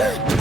Yeah.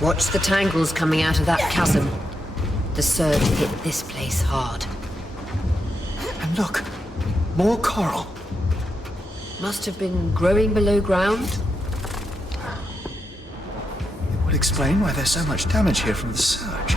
Watch the tangles coming out of that chasm. The surge hit this place hard. And look, more coral. Must have been growing below ground. It would explain why there's so much damage here from the surge.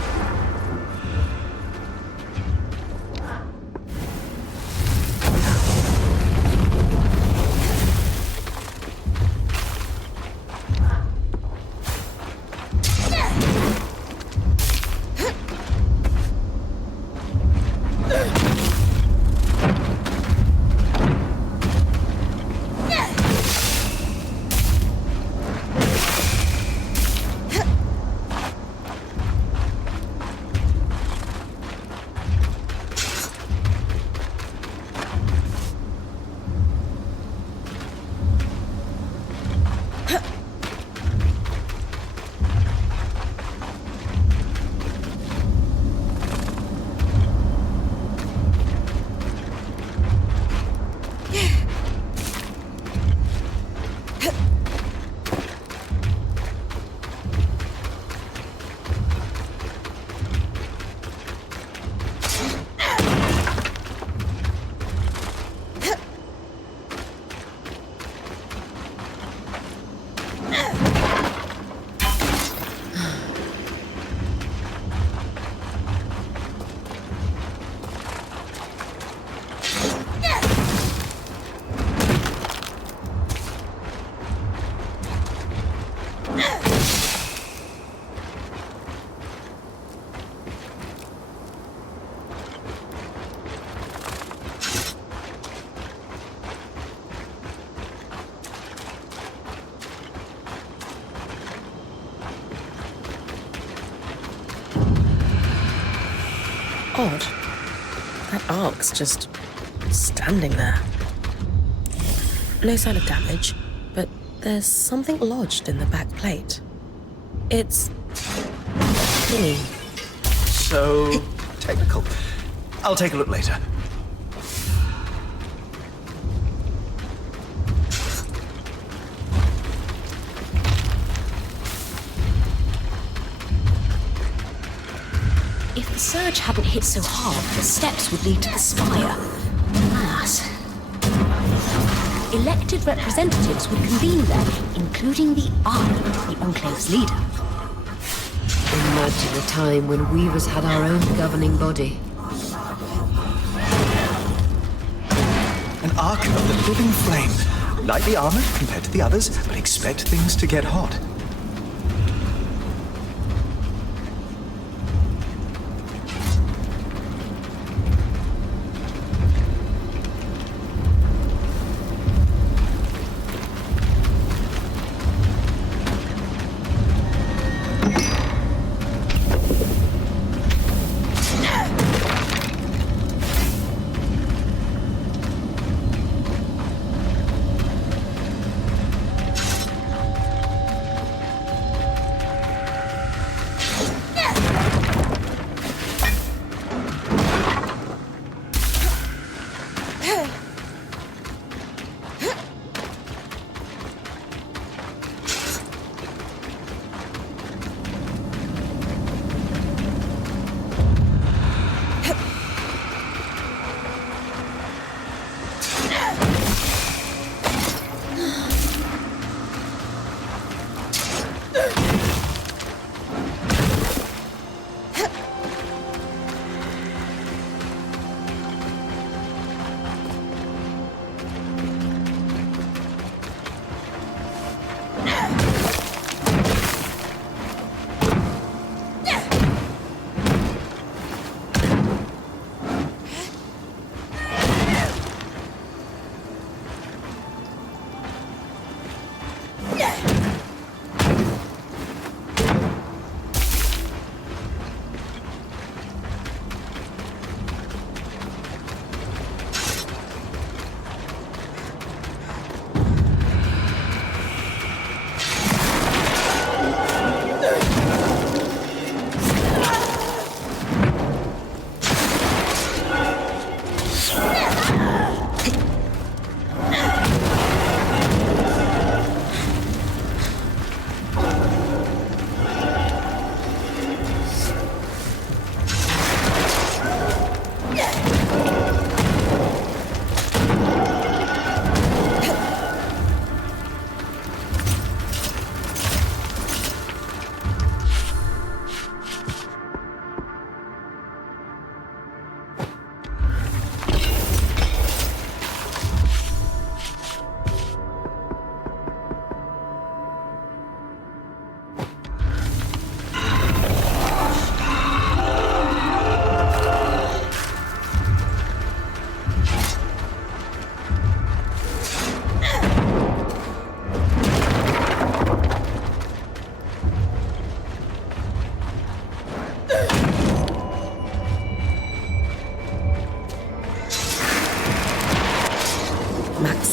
Odd. That ark's just standing there. No sign of damage, but there's something lodged in the back plate. It's clean. So technical. I'll take a look later. If the surge hadn't hit so hard, the steps would lead to the spire. Alas. Elected representatives would convene there, including the Eye, the Enclave's leader. Imagine a time when Weavers had our own governing body. An arc of the living flame. Lightly armored compared to the others, but expect things to get hot.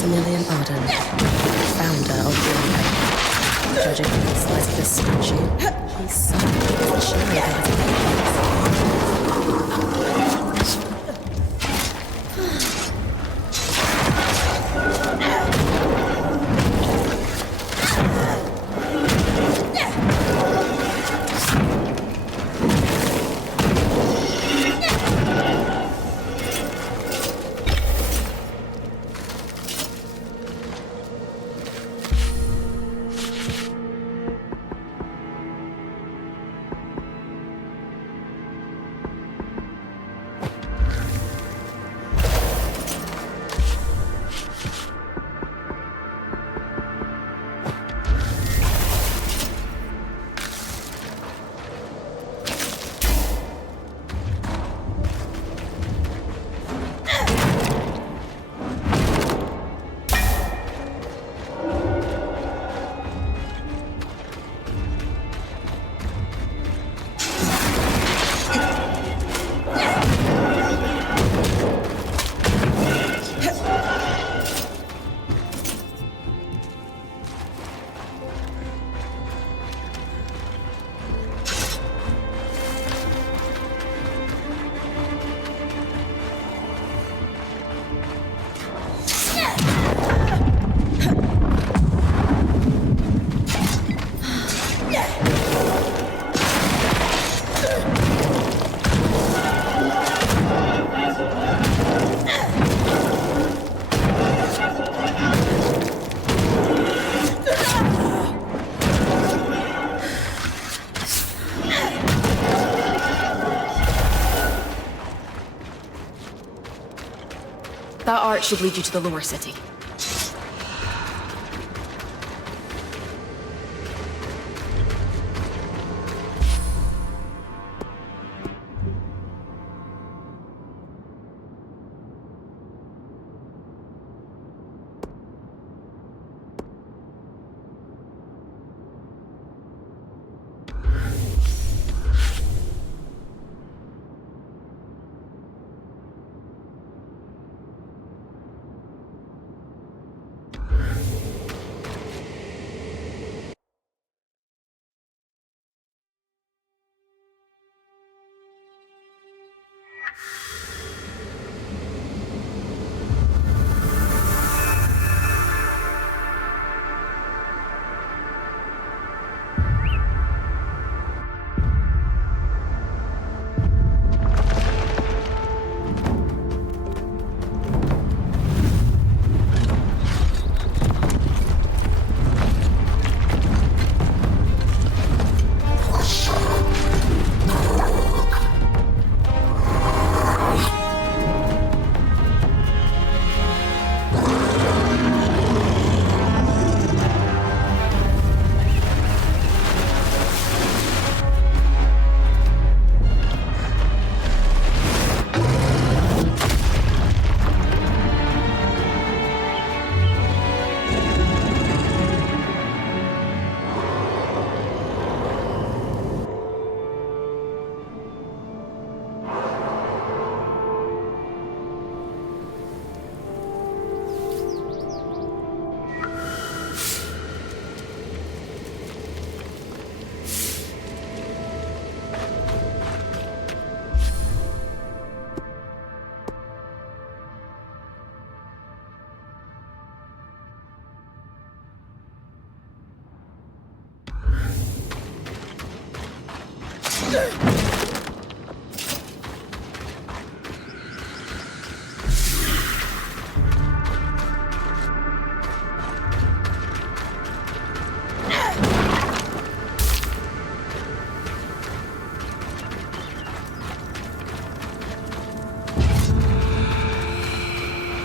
Maximilian Arden, founder of Wield. Judging from the size of this statue, he's certainly shy of his That arch should lead you to the lower city.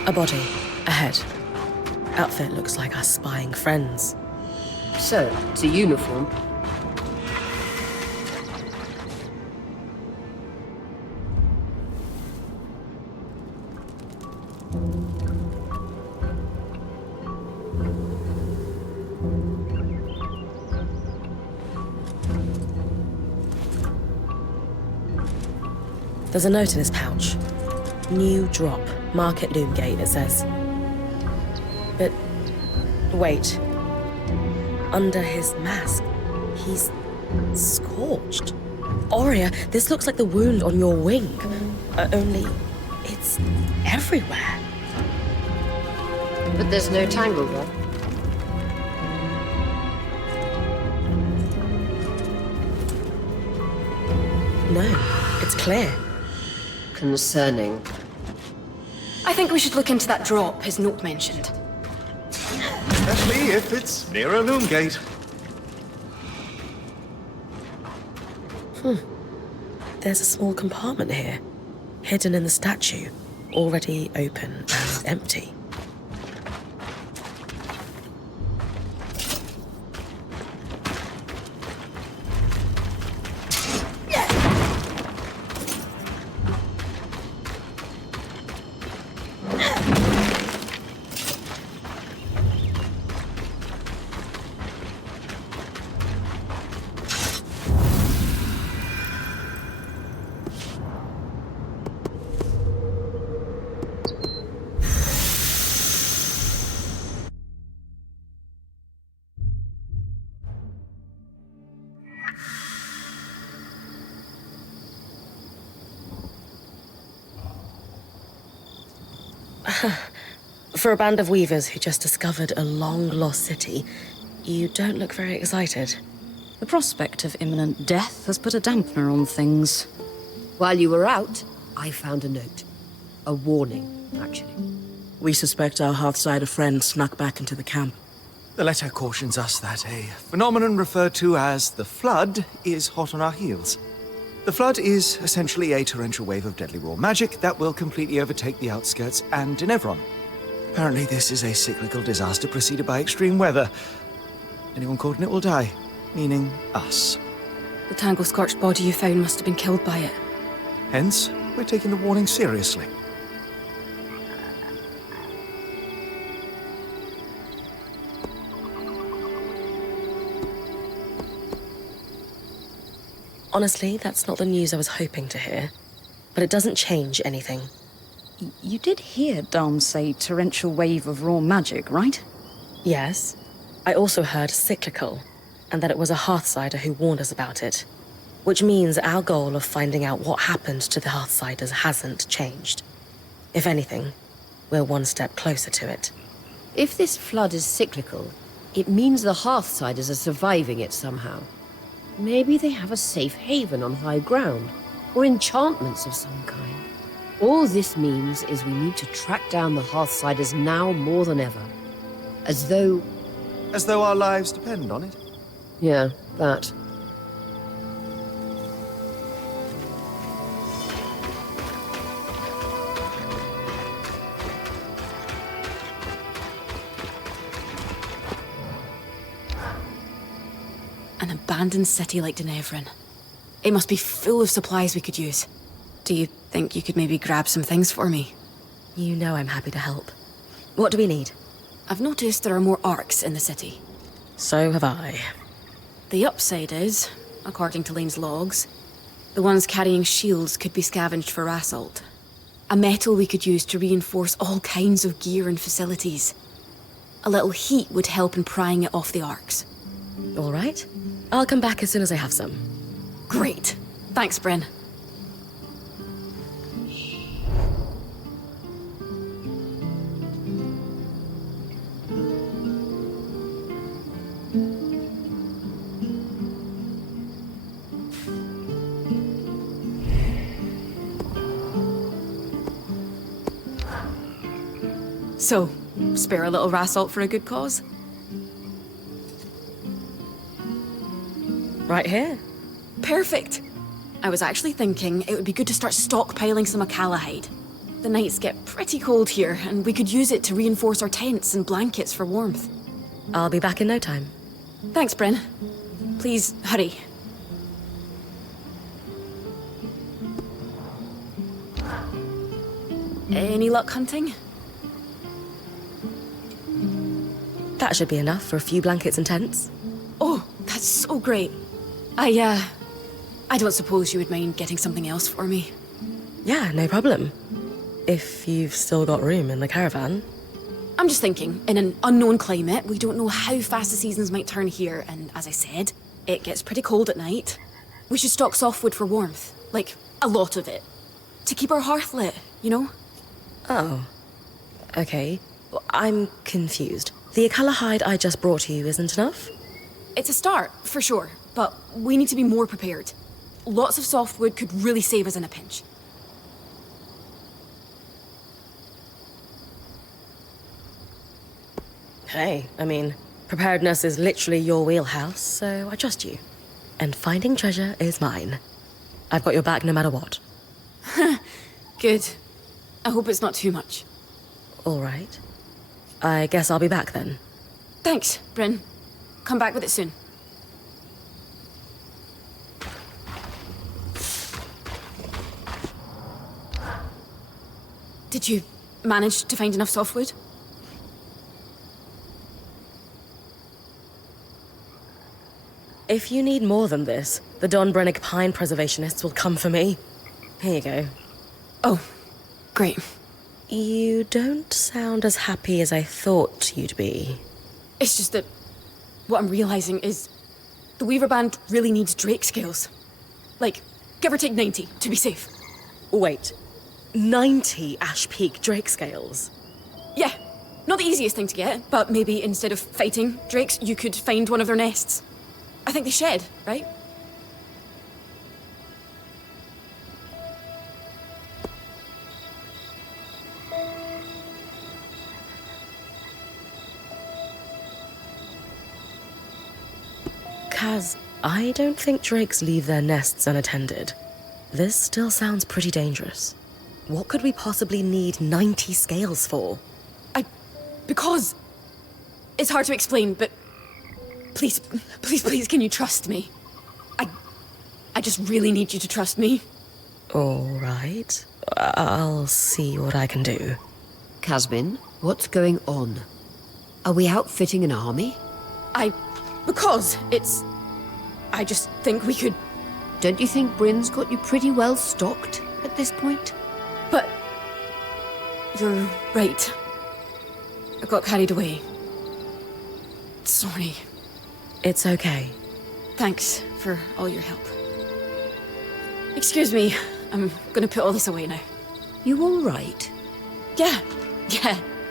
A body, ahead. Outfit looks like our spying friends. So, to uniform. There's a note in his pouch. New drop. Market Loomgate, it says. But wait. Under his mask, he's scorched. Aurea, this looks like the wound on your wing. Only it's everywhere. But there's no tangle there. No, it's clear. Concerning. I think we should look into that drop his note mentioned. Especially if it's near a loom gate. There's a small compartment here, hidden in the statue, already open and empty. For a band of weavers who just discovered a long-lost city, you don't look very excited. The prospect of imminent death has put a dampener on things. While you were out, I found a note. A warning, actually. We suspect our Hearthsider friend snuck back into the camp. The letter cautions us that a phenomenon referred to as the Flood is hot on our heels. The Flood is essentially a torrential wave of deadly raw magic that will completely overtake the outskirts and Denevron. Apparently this is a cyclical disaster preceded by extreme weather. Anyone caught in it will die, meaning us. The tangle-scorched body you found must have been killed by it. Hence, we're taking the warning seriously. Honestly, that's not the news I was hoping to hear. But it doesn't change anything. You did hear Dom say torrential wave of raw magic, right? Yes. I also heard cyclical, and that it was a Hearthsider who warned us about it. Which means our goal of finding out what happened to the Hearthsiders hasn't changed. If anything, we're one step closer to it. If this flood is cyclical, it means the Hearthsiders are surviving it somehow. Maybe they have a safe haven on high ground, or enchantments of some kind. All this means is we need to track down the Hearthsiders now more than ever. As though... As though our lives depend on it. Yeah, that. An abandoned city like Denevron. It must be full of supplies we could use. Do you think you could maybe grab some things for me? You know I'm happy to help. What do we need? I've noticed there are more arcs in the city. So have I. The upside is, according to Lane's logs, the ones carrying shields could be scavenged for assault. A metal we could use to reinforce all kinds of gear and facilities. A little heat would help in prying it off the arcs. All right. I'll come back as soon as I have some. Great. Thanks, Bryn. So, spare a little rassault for a good cause? Right here. Perfect! I was actually thinking it would be good to start stockpiling some Akala hide. The nights get pretty cold here, and we could use it to reinforce our tents and blankets for warmth. I'll be back in no time. Thanks, Bryn. Please, hurry. Any luck hunting? That should be enough for a few blankets and tents. Oh, that's so great. I don't suppose you would mind getting something else for me? Yeah, no problem. If you've still got room in the caravan. I'm just thinking, in an unknown climate, we don't know how fast the seasons might turn here, and as I said, it gets pretty cold at night. We should stock softwood for warmth. Like, a lot of it. To keep our hearth lit, you know? Oh. Okay. Well, I'm confused. The Akala hide I just brought you isn't enough? It's a start, for sure, but we need to be more prepared. Lots of softwood could really save us in a pinch. Hey, I mean, preparedness is literally your wheelhouse, so I trust you. And finding treasure is mine. I've got your back no matter what. Good. I hope it's not too much. All right. I guess I'll be back then. Thanks, Bryn. Come back with it soon. Did you manage to find enough softwood? If you need more than this, the Don Brennick pine preservationists will come for me. Here you go. Oh, great. You don't sound as happy as I thought you'd be. It's just that what I'm realizing is the Weaver Band really needs Drake scales. Like, give or take 90 to be safe. Wait, 90 Ash Peak Drake scales? Yeah, not the easiest thing to get, but maybe instead of fighting drakes, you could find one of their nests. I think they shed, right? Kaz, I don't think drakes leave their nests unattended. This still sounds pretty dangerous. What could we possibly need 90 scales for? Because it's hard to explain, but please, please, please, can you trust me? I just really need you to trust me. All right. I'll see what I can do. Casbin, what's going on? Are we outfitting an army? Because I just think we could. Don't you think Bryn's got you pretty well stocked at this point? But you're right. I got carried away. Sorry. It's okay. Thanks for all your help. Excuse me, I'm gonna put all this away now. You all right? Yeah,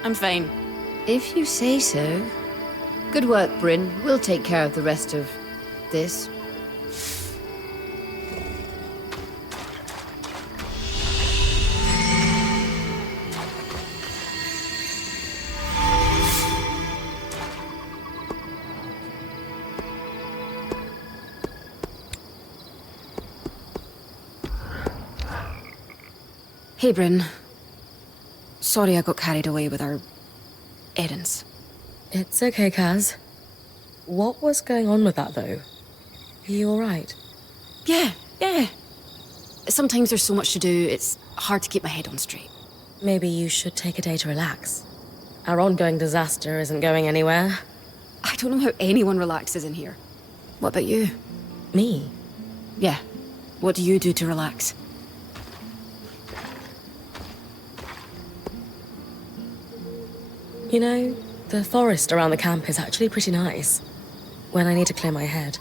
I'm fine. If you say so. Good work, Bryn. We'll take care of the rest of this. Hey, Bryn. Sorry I got carried away with our errands. It's okay, Kaz. What was going on with that, though? Are you all right? Yeah. Sometimes there's so much to do, it's hard to keep my head on straight. Maybe you should take a day to relax. Our ongoing disaster isn't going anywhere. I don't know how anyone relaxes in here. What about you? Me? Yeah. What do you do to relax? You know, the forest around the camp is actually pretty nice. When I need to clear my head,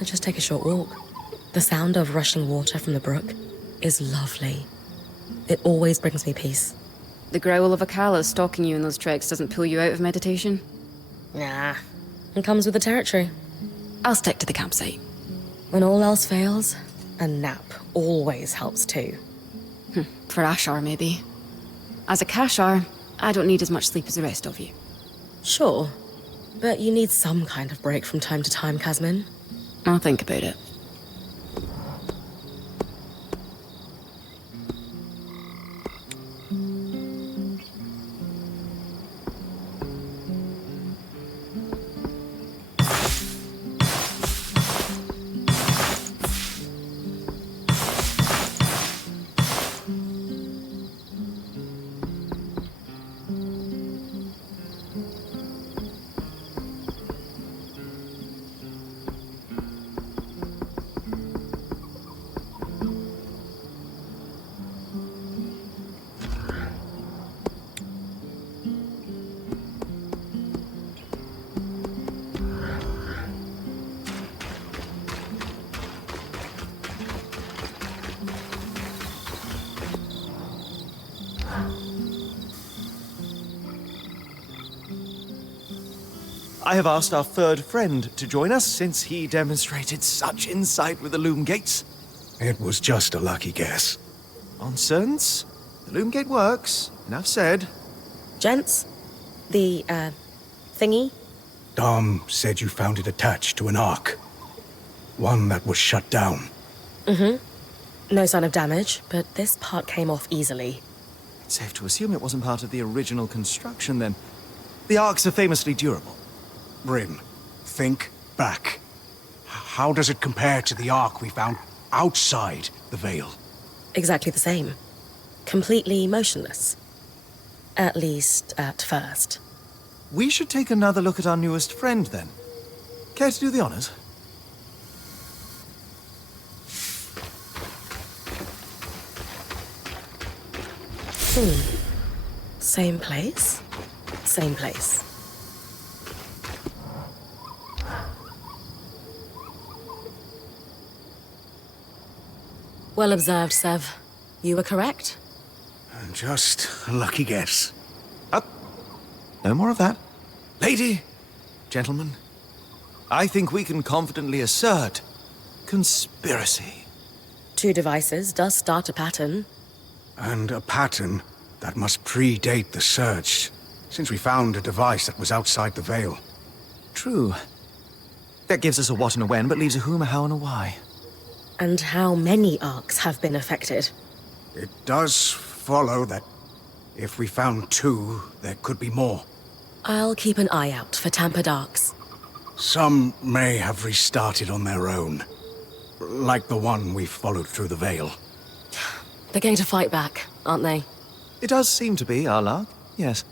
I just take a short walk. The sound of rushing water from the brook is lovely. It always brings me peace. The growl of a Akala stalking you in those treks doesn't pull you out of meditation? Nah, it comes with the territory. I'll stick to the campsite. When all else fails, a nap always helps too. For Ashar, maybe. As a Kashar, I don't need as much sleep as the rest of you. Sure, but you need some kind of break from time to time, Casmin. I'll think about it. I have asked our third friend to join us since he demonstrated such insight with the loom gates. It was just a lucky guess. Nonsense. The loom gate works. Enough said. Gents, the, thingy? Dom said you found it attached to an arc. One that was shut down. No sign of damage, but this part came off easily. Safe to assume it wasn't part of the original construction, then. The arcs are famously durable. Bryn, think back. How does it compare to the arc we found outside the Veil? Exactly the same. Completely motionless. At least, at first. We should take another look at our newest friend, then. Care to do the honors? Same place? Same place. Well observed, Sev. You were correct. Just a lucky guess. Up. No more of that. Lady, gentlemen, I think we can confidently assert conspiracy. 2 devices does start a pattern. And a pattern that must predate the Surge, since we found a device that was outside the Veil. True. That gives us a what and a when, but leaves a whom, a how, and a why. And how many arcs have been affected? It does follow that if we found 2, there could be more. I'll keep an eye out for tampered arcs. Some may have restarted on their own. Like the one we followed through the Veil. They're going to fight back, aren't they? It does seem to be our luck, yes.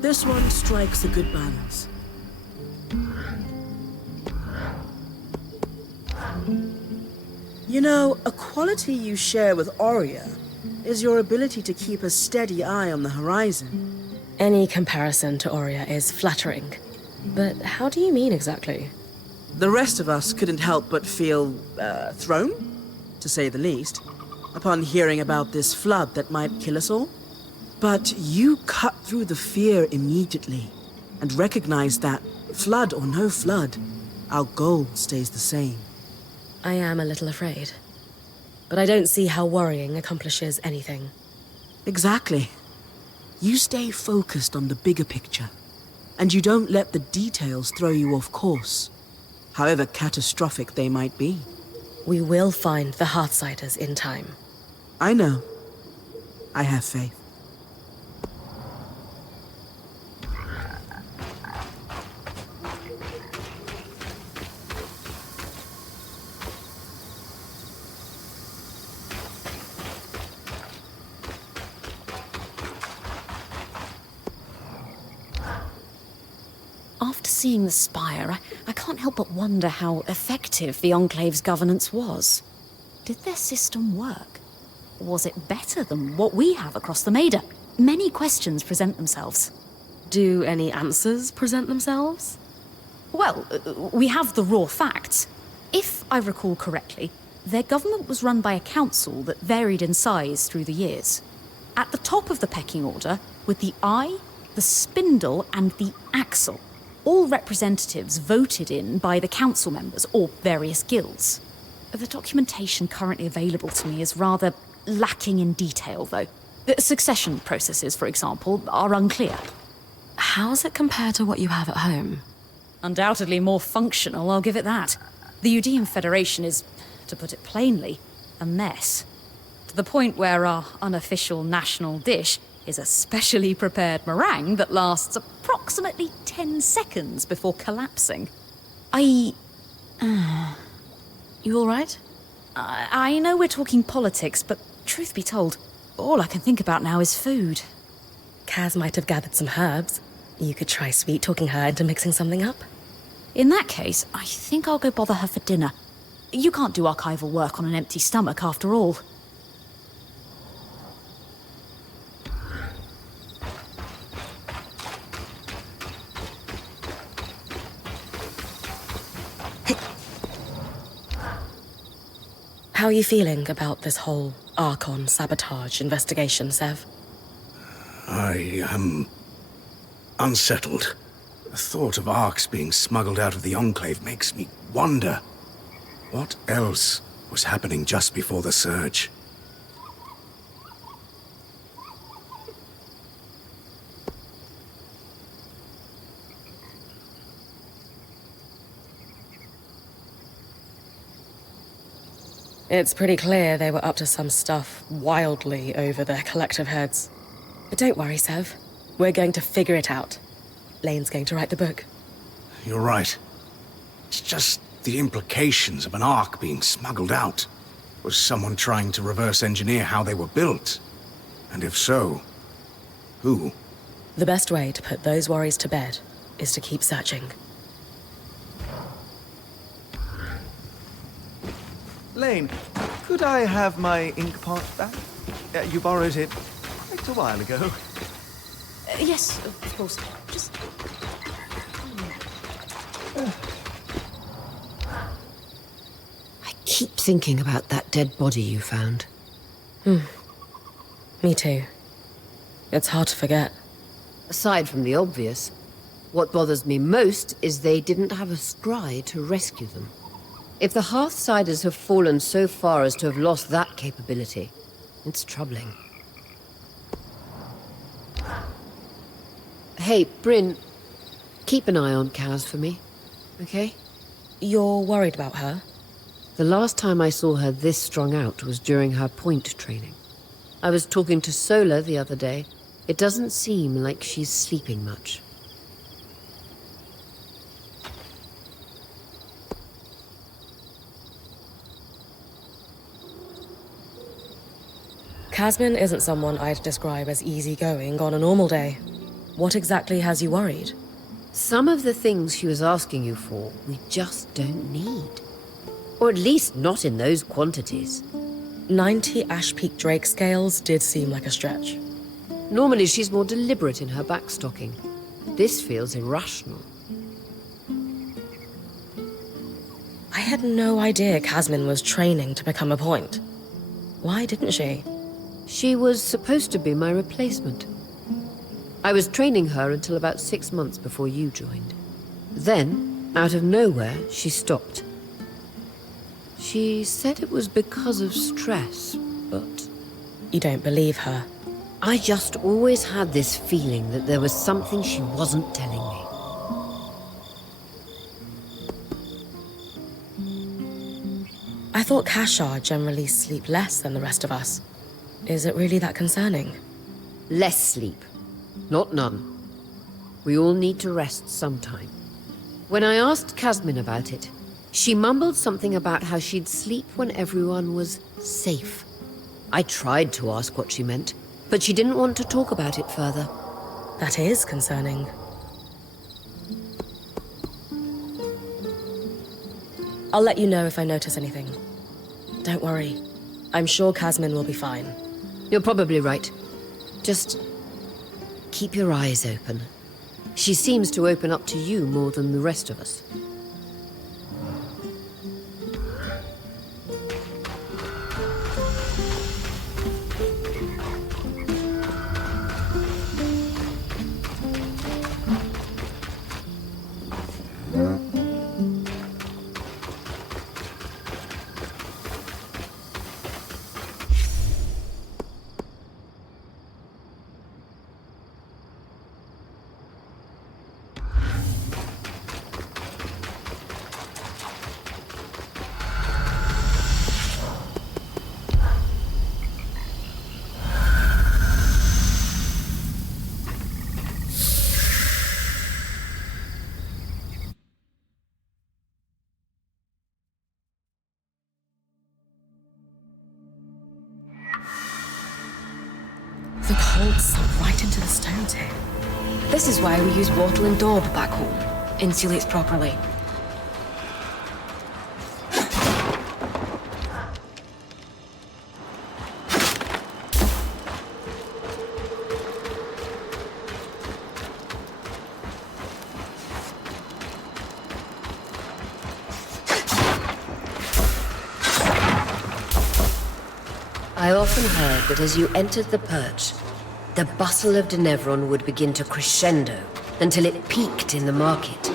This one strikes a good balance. You know, a quality you share with Aurea is your ability to keep a steady eye on the horizon. Any comparison to Aurea is flattering. But how do you mean exactly? The rest of us couldn't help but feel, thrown, to say the least, upon hearing about this flood that might kill us all. But you cut through the fear immediately and recognized that, flood or no flood, our goal stays the same. I am a little afraid. But I don't see how worrying accomplishes anything. Exactly. You stay focused on the bigger picture, and you don't let the details throw you off course, however catastrophic they might be. We will find the Hearthsiders in time. I know. I have faith. After seeing the spire, I can't help but wonder how effective the Enclave's governance was. Did their system work? Was it better than what we have across the Maida? Many questions present themselves. Do any answers present themselves? Well, we have the raw facts. If I recall correctly, their government was run by a council that varied in size through the years. At the top of the pecking order were the eye, the spindle, and the axle. All representatives voted in by the council members or various guilds. The documentation currently available to me is rather lacking in detail, though. The succession processes, for example, are unclear. How's it compared to what you have at home? Undoubtedly more functional, I'll give it that. The Udean Federation is, to put it plainly, a mess. To the point where our unofficial national dish is a specially prepared meringue that lasts approximately 10 seconds before collapsing. You all right? I know we're talking politics, but truth be told, all I can think about now is food. Kaz might have gathered some herbs. You could try sweet-talking her into mixing something up. In that case, I think I'll go bother her for dinner. You can't do archival work on an empty stomach, after all. How are you feeling about this whole Archon sabotage investigation, Sev? I am unsettled. The thought of Arks being smuggled out of the Enclave makes me wonder what else was happening just before the surge. It's pretty clear they were up to some stuff wildly over their collective heads. But don't worry, Sev. We're going to figure it out. Lane's going to write the book. You're right. It's just the implications of an Ark being smuggled out. Was someone trying to reverse engineer how they were built? And if so, who? The best way to put those worries to bed is to keep searching. Lane, could I have my ink pot back? You borrowed it quite a while ago. Yes, of course. Just... I keep thinking about that dead body you found. Me too. It's hard to forget. Aside from the obvious, what bothers me most is they didn't have a scry to rescue them. If the Hearthsiders have fallen so far as to have lost that capability, it's troubling. Hey, Bryn, keep an eye on Kaz for me, okay? You're worried about her? The last time I saw her this strung out was during her point training. I was talking to Sola the other day. It doesn't seem like she's sleeping much. Casman isn't someone I'd describe as easygoing on a normal day. What exactly has you worried? Some of the things she was asking you for, we just don't need. Or at least not in those quantities. 90 Ash Peak Drake scales did seem like a stretch. Normally she's more deliberate in her backstocking. This feels irrational. had no idea Casmin was training to become a point. Why didn't she? She was supposed to be my replacement. I was training her until about 6 months before you joined. Then, out of nowhere, she stopped. She said it was because of stress, but You don't believe her. I just always had this feeling that there was something she wasn't telling me. I thought Kashar generally sleep less than the rest of us. Is it really that concerning? Less sleep, not none. We all need to rest sometime. When I asked Casmin about it, she mumbled something about how she'd sleep when everyone was safe. I tried to ask what she meant, but she didn't want to talk about it further. That is concerning. I'll let you know if I notice anything. Don't worry. I'm sure Casmin will be fine. You're probably right. Just keep your eyes open. She seems to open up to you more than the rest of us. The cold sunk right into the stones here. This is why we use wattle and daub back home. Insulates properly. I often heard that as you entered the perch, the bustle of Denevron would begin to crescendo until it peaked in the market.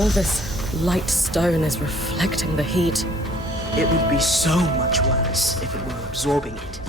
All this light stone is reflecting the heat. It would be so much worse if it were absorbing it.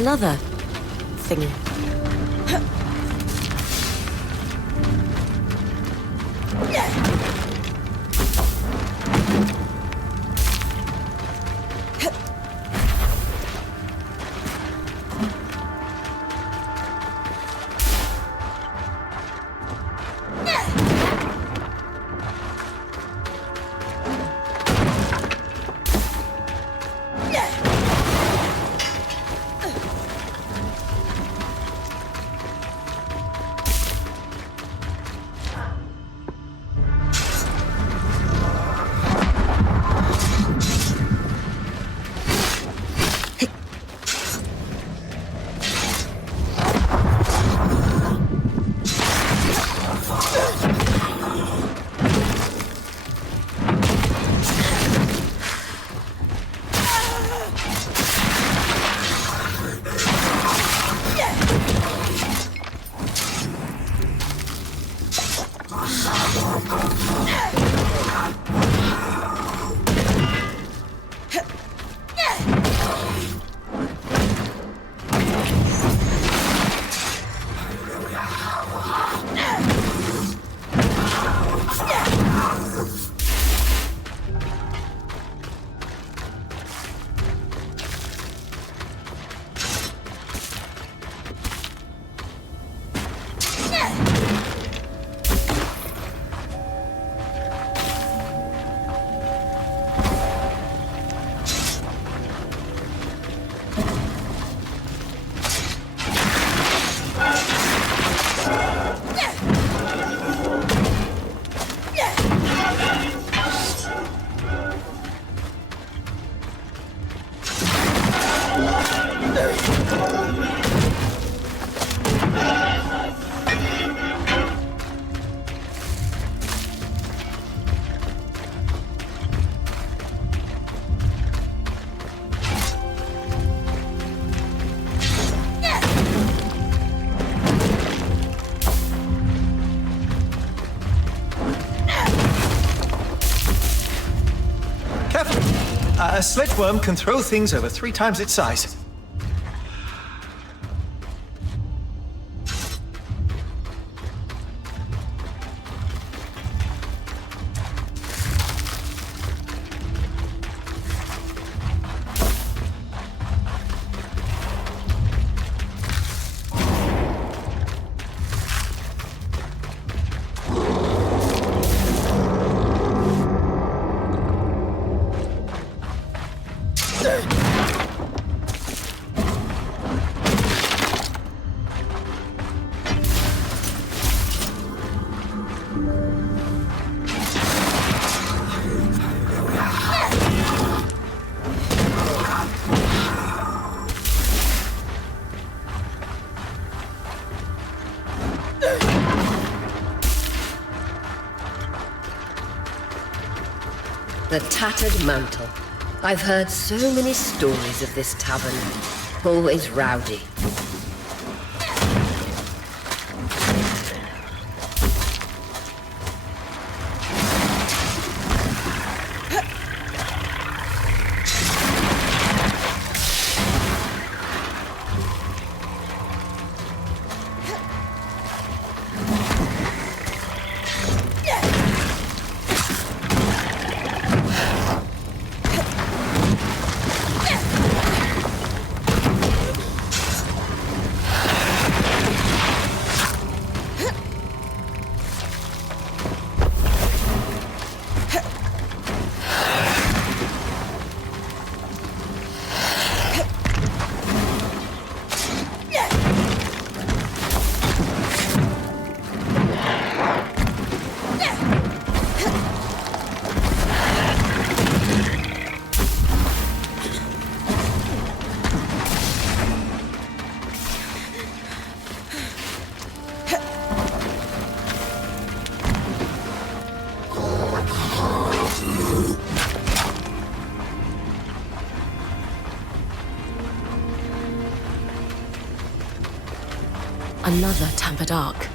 Another thingy. A sledgeworm can throw things over 3 times its size. The Tattered Mantle. I've heard so many stories of this tavern. Always rowdy. Another tampered arc.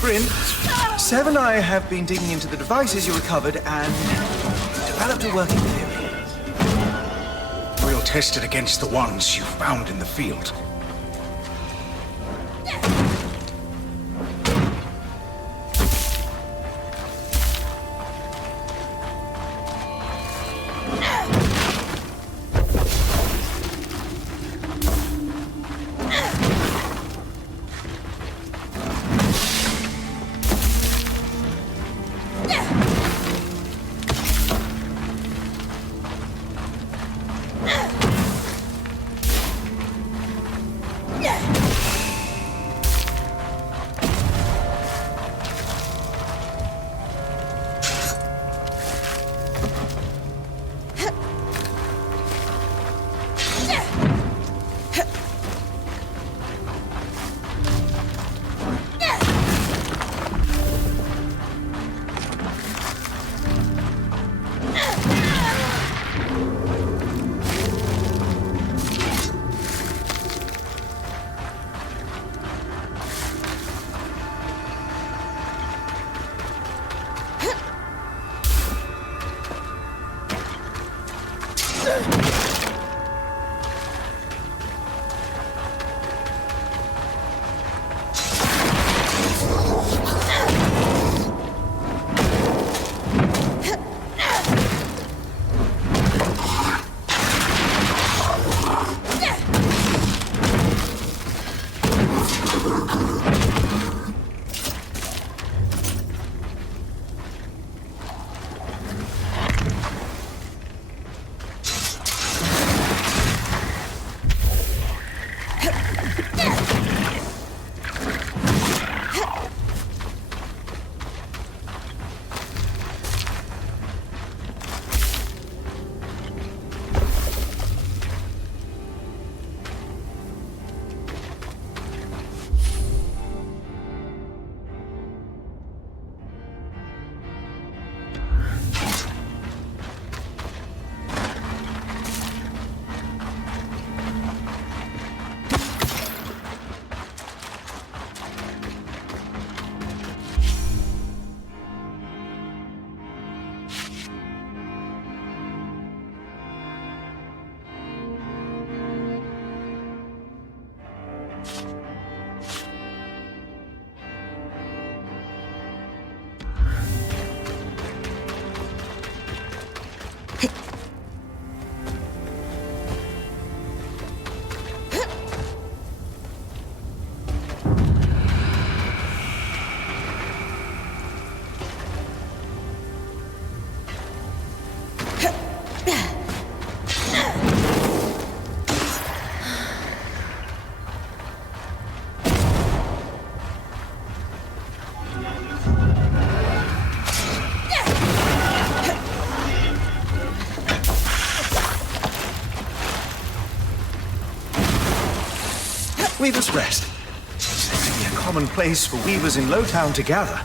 Bryn, Sev and I have been digging into the devices you recovered and developed a working theory. We'll test it against the ones you found in the field. Weaver's Rest. Seems to be a common place for weavers in Lowtown to gather.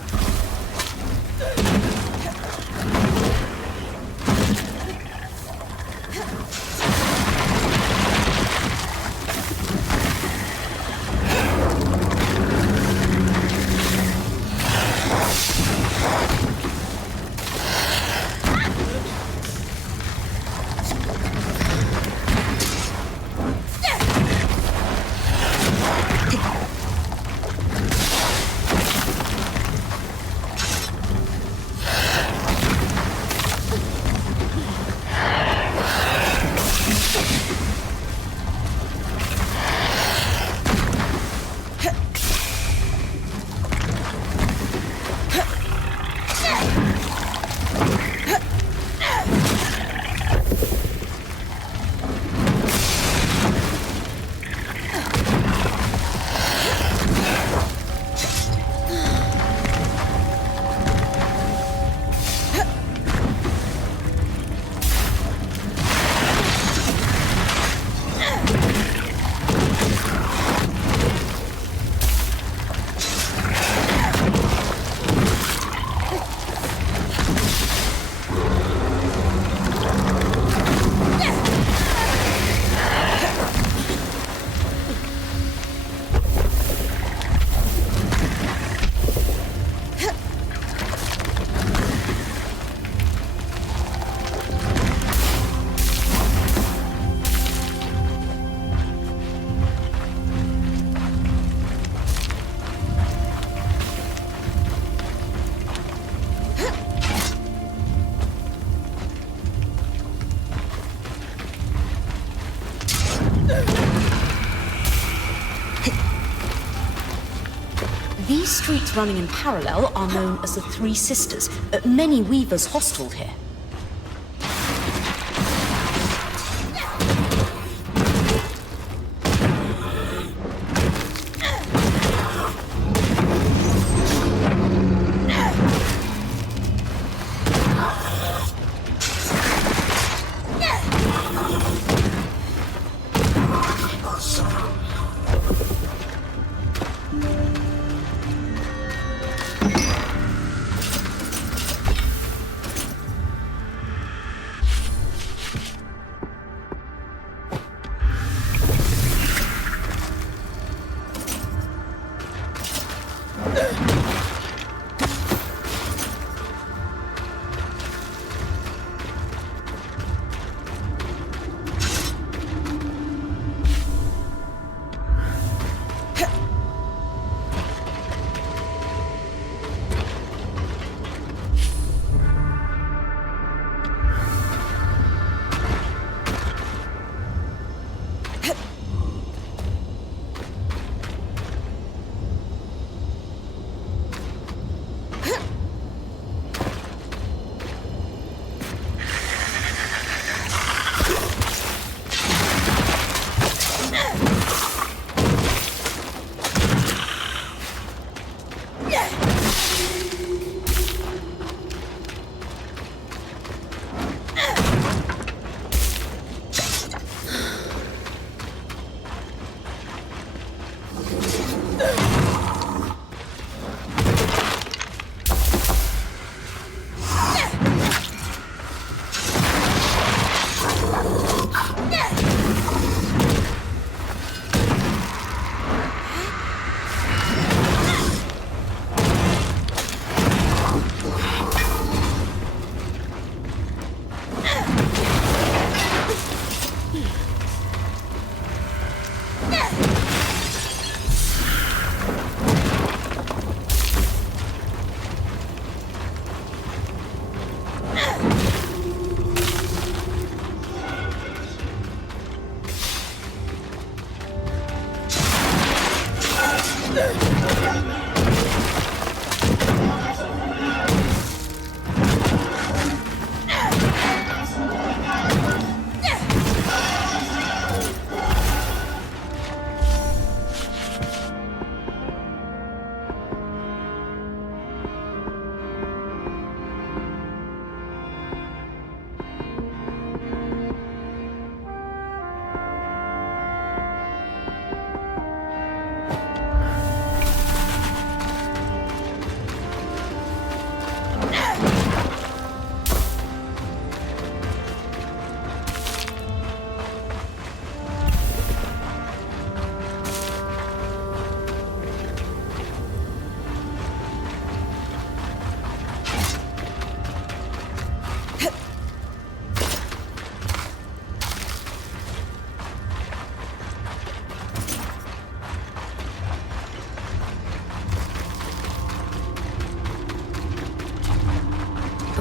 These streets running in parallel are known as the Three Sisters. Many weavers hosteled here.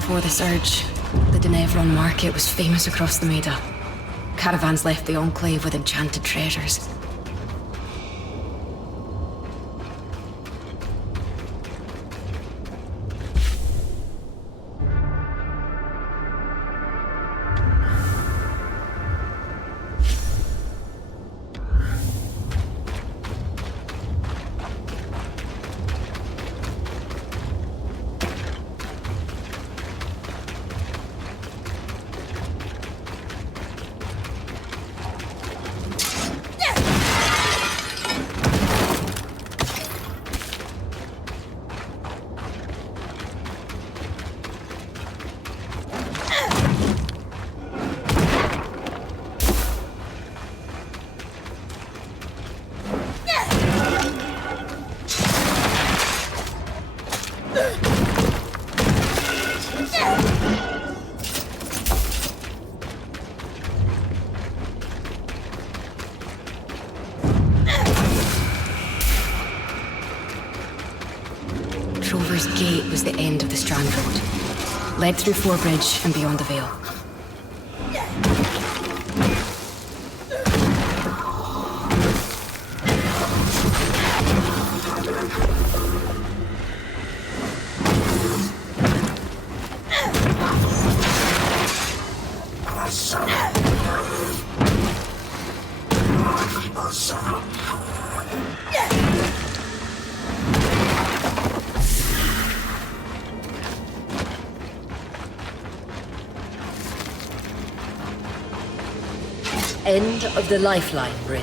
before the surge, the Denevron market was famous across the Maida. Caravans left the Enclave with enchanted treasures. Trover's Gate was the end of the Strand Road. Led through Forbridge and beyond the Vale. End of the lifeline, Bryn.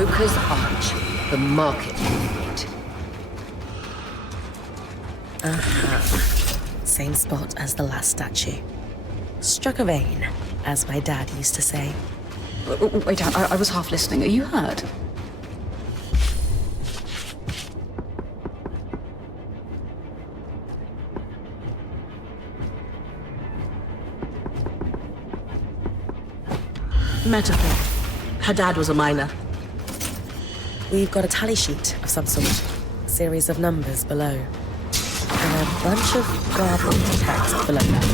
Broker's Arch, the market. Same spot as the last statue. Struck a vein, as my dad used to say. Wait, I was half listening. Are you hurt? Metaphor. Her dad was a miner. We've got a tally sheet of some sort. Series of numbers below. And a bunch of garbled text below that.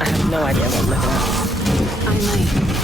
I have no idea what I'm looking at. I might.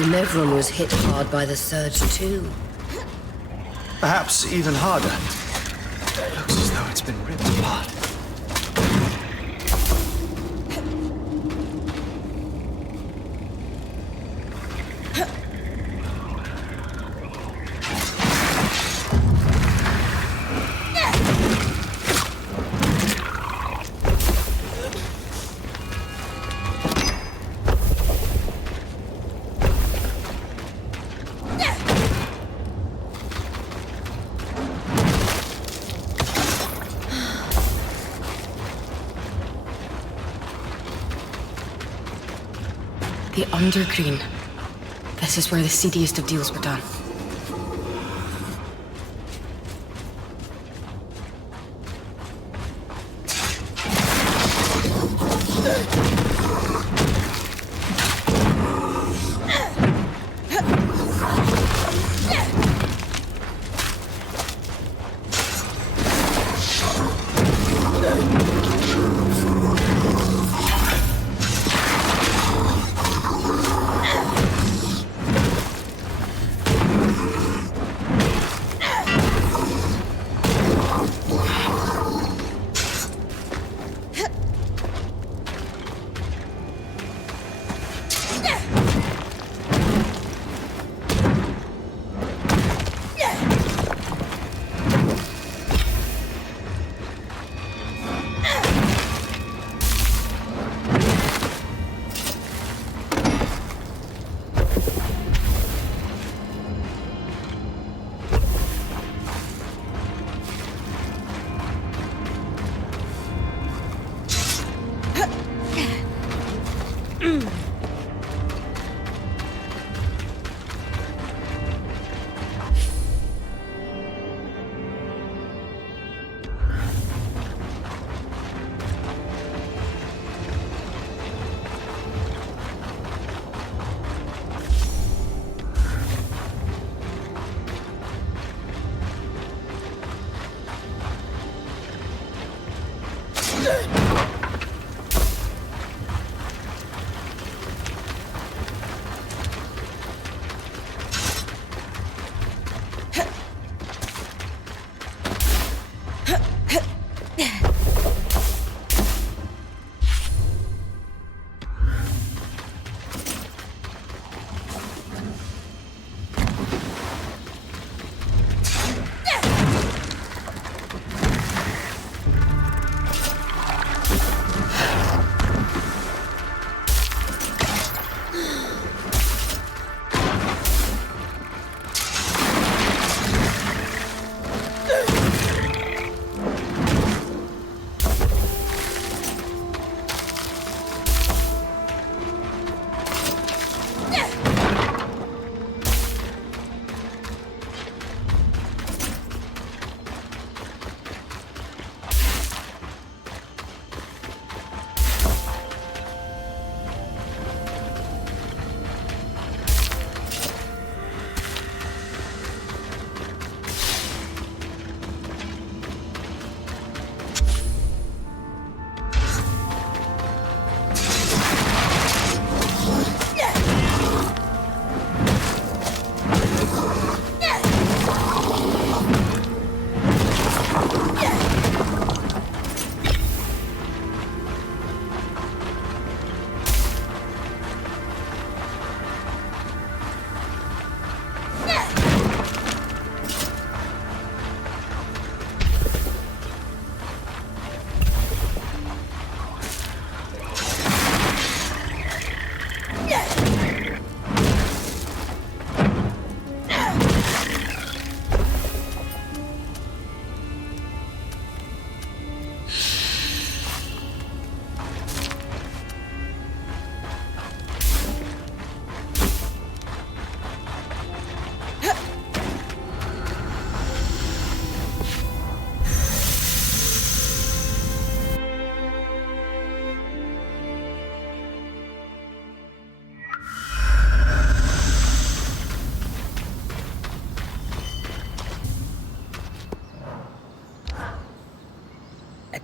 Nevron was hit hard by the surge too. Perhaps even harder. It looks as though it's been ripped apart. The Undergreen. This is where the seediest of deals were done.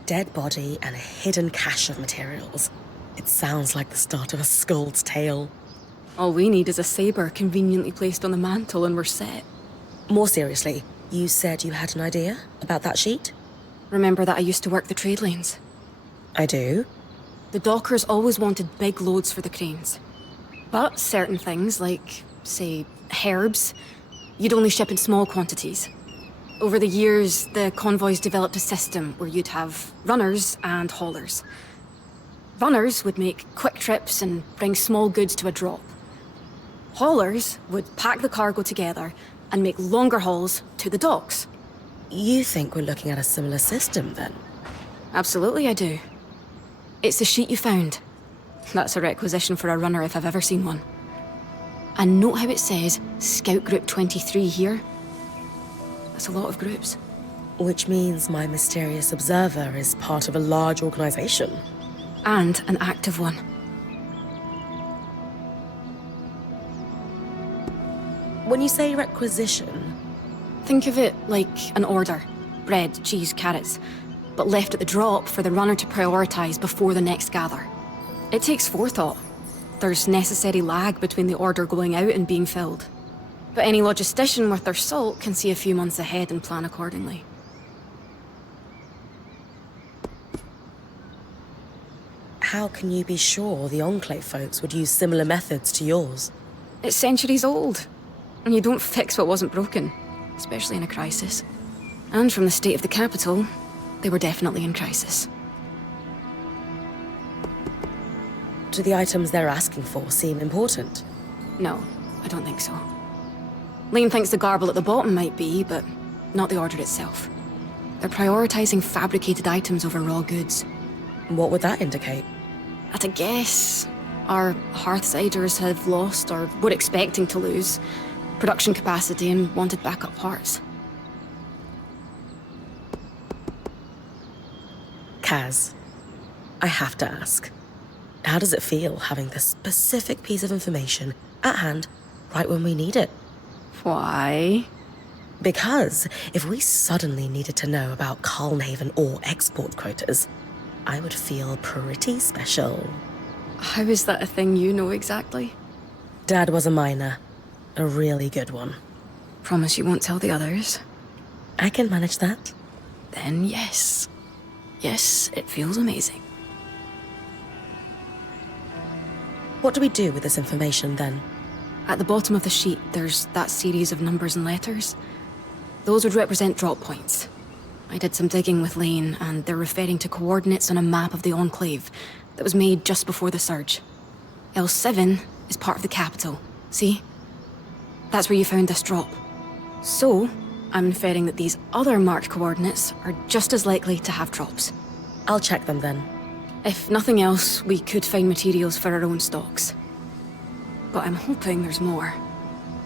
dead body and a hidden cache of materials. It sounds like the start of a Skuld's tale. All we need is a saber conveniently placed on the mantle and we're set. More seriously, you said you had an idea about that sheet? Remember that I used to work the trade lanes? I do. The dockers always wanted big loads for the cranes. But certain things, like, say, herbs, you'd only ship in small quantities. Over the years, the convoys developed a system where you'd have runners and haulers. Runners would make quick trips and bring small goods to a drop. Haulers would pack the cargo together and make longer hauls to the docks. You think we're looking at a similar system, then? Absolutely, I do. It's the sheet you found. That's a requisition for a runner if I've ever seen one. And note how it says Scout Group 23 here? That's a lot of groups. Which means my mysterious observer is part of a large organization. And an active one. When you say requisition... Think of it like an order. Bread, cheese, carrots. But left at the drop for the runner to prioritize before the next gather. It takes forethought. There's necessary lag between the order going out and being filled. But any logistician worth their salt can see a few months ahead and plan accordingly. How can you be sure the Enclave folks would use similar methods to yours? It's centuries old. And you don't fix what wasn't broken. Especially in a crisis. And from the state of the capital, they were definitely in crisis. Do the items they're asking for seem important? No, I don't think so. Lane thinks the garble at the bottom might be, but not the order itself. They're prioritizing fabricated items over raw goods. What would that indicate? At a guess, our Hearthsiders have lost, or were expecting to lose, production capacity and wanted backup parts. Kaz, I have to ask. How does it feel having this specific piece of information at hand right when we need it? Why? Because if we suddenly needed to know about Calnhaven or export quotas, I would feel pretty special. How is that a thing you know exactly? Dad was a miner. A really good one. Promise you won't tell the others? I can manage that. Then yes. Yes, it feels amazing. What do we do with this information then? At the bottom of the sheet, there's that series of numbers and letters. Those would represent drop points. I did some digging with Lane, and they're referring to coordinates on a map of the Enclave that was made just before the surge. L7 is part of the capital, see? That's where you found this drop. So, I'm inferring that these other marked coordinates are just as likely to have drops. I'll check them then. If nothing else, we could find materials for our own stocks. But I'm hoping there's more.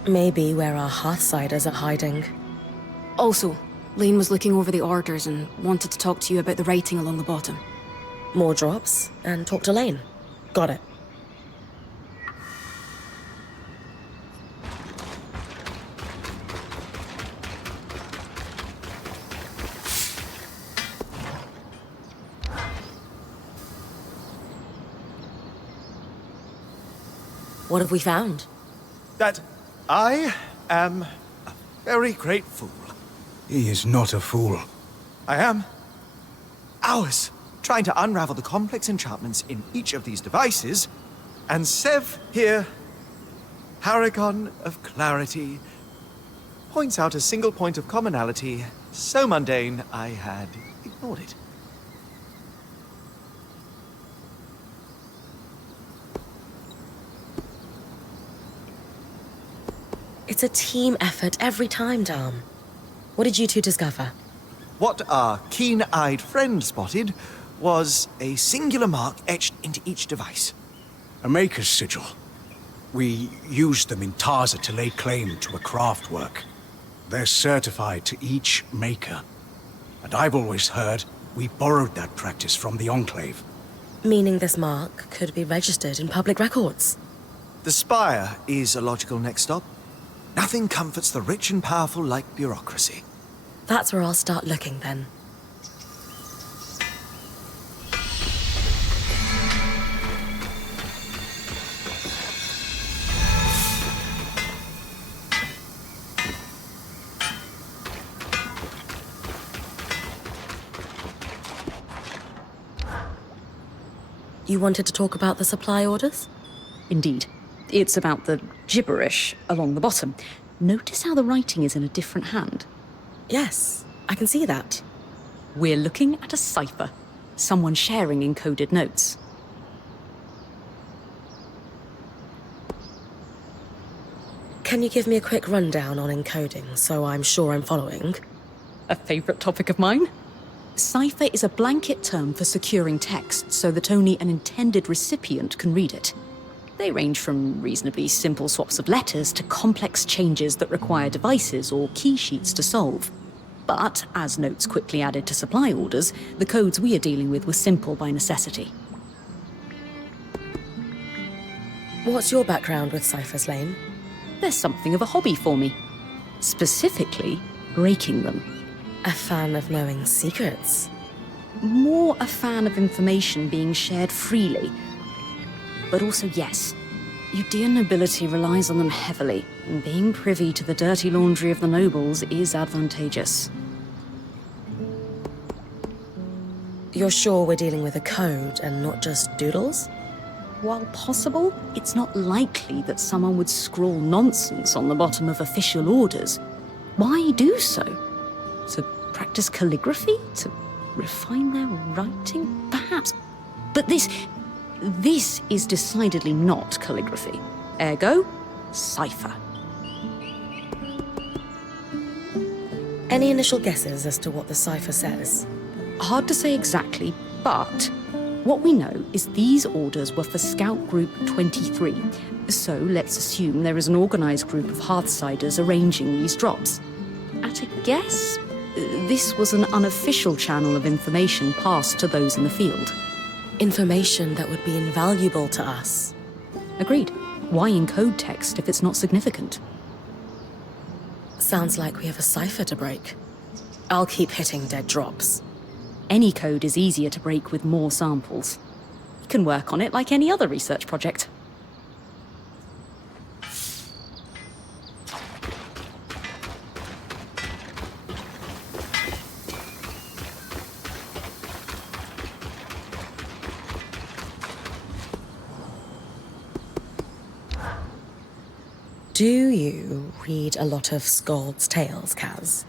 Maybe where our Hearthsiders are hiding. Also, Lane was looking over the orders and wanted to talk to you about the writing along the bottom. More drops, and talk to Lane. Got it. What have we found? That I am a very great fool. He is not a fool. I am. Hours trying to unravel the complex enchantments in each of these devices, and Sev here, paragon of clarity, points out a single point of commonality so mundane I had ignored it. It's a team effort every time, Dom. What did you two discover? What our keen-eyed friend spotted was a singular mark etched into each device. A maker's sigil. We used them in Tarza to lay claim to a craft work. They're certified to each maker. And I've always heard we borrowed that practice from the Enclave. Meaning this mark could be registered in public records. The spire is a logical next stop. Nothing comforts the rich and powerful like bureaucracy. That's where I'll start looking then. You wanted to talk about the supply orders? Indeed. It's about the gibberish along the bottom. Notice how the writing is in a different hand. Yes, I can see that. We're looking at a cipher. Someone sharing encoded notes. Can you give me a quick rundown on encoding so I'm sure I'm following? A favourite topic of mine? Cipher is a blanket term for securing text so that only an intended recipient can read it. They range from reasonably simple swaps of letters to complex changes that require devices or key sheets to solve. But, as notes quickly added to supply orders, the codes we are dealing with were simple by necessity. What's your background with ciphers, Lane? There's something of a hobby for me. Specifically, breaking them. A fan of knowing secrets? More a fan of information being shared freely. But also, yes, Udean nobility relies on them heavily, and being privy to the dirty laundry of the nobles is advantageous. You're sure we're dealing with a code and not just doodles? While possible, it's not likely that someone would scrawl nonsense on the bottom of official orders. Why do so? To practice calligraphy? To refine their writing? Perhaps. But this is decidedly not calligraphy. Ergo, cipher. Any initial guesses as to what the cipher says? Hard to say exactly, but what we know is these orders were for Scout Group 23. So let's assume there is an organized group of Hearthsiders arranging these drops. At a guess, this was an unofficial channel of information passed to those in the field. Information that would be invaluable to us. Agreed. Why encode text if it's not significant? Sounds like we have a cipher to break. I'll keep hitting dead drops. Any code is easier to break with more samples. You can work on it like any other research project. Do you read a lot of Scald's Tales, Kaz?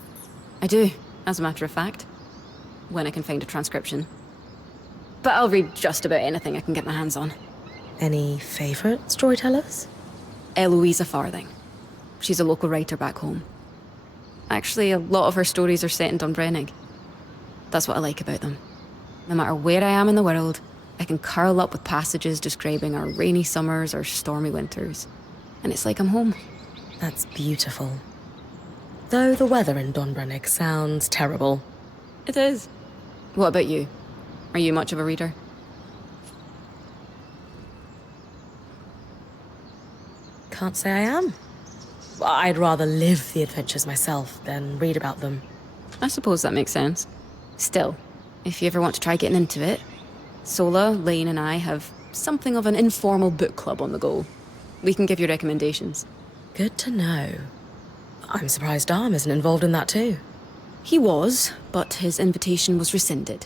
I do, as a matter of fact. When I can find a transcription. But I'll read just about anything I can get my hands on. Any favourite storytellers? Eloisa Farthing. She's a local writer back home. Actually, a lot of her stories are set in Dunbrennig. That's what I like about them. No matter where I am in the world, I can curl up with passages describing our rainy summers or stormy winters. And it's like I'm home. That's beautiful. Though the weather in Dunbrennig sounds terrible. It is. What about you? Are you much of a reader? Can't say I am. I'd rather live the adventures myself than read about them. I suppose that makes sense. Still, if you ever want to try getting into it, Sola, Lane, and I have something of an informal book club on the go. We can give you recommendations. Good to know. I'm surprised Dom isn't involved in that too. He was, but his invitation was rescinded.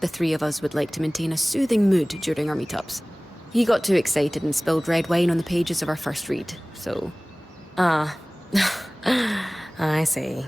The three of us would like to maintain a soothing mood during our meetups. He got too excited and spilled red wine on the pages of our first read, so... Ah. I see.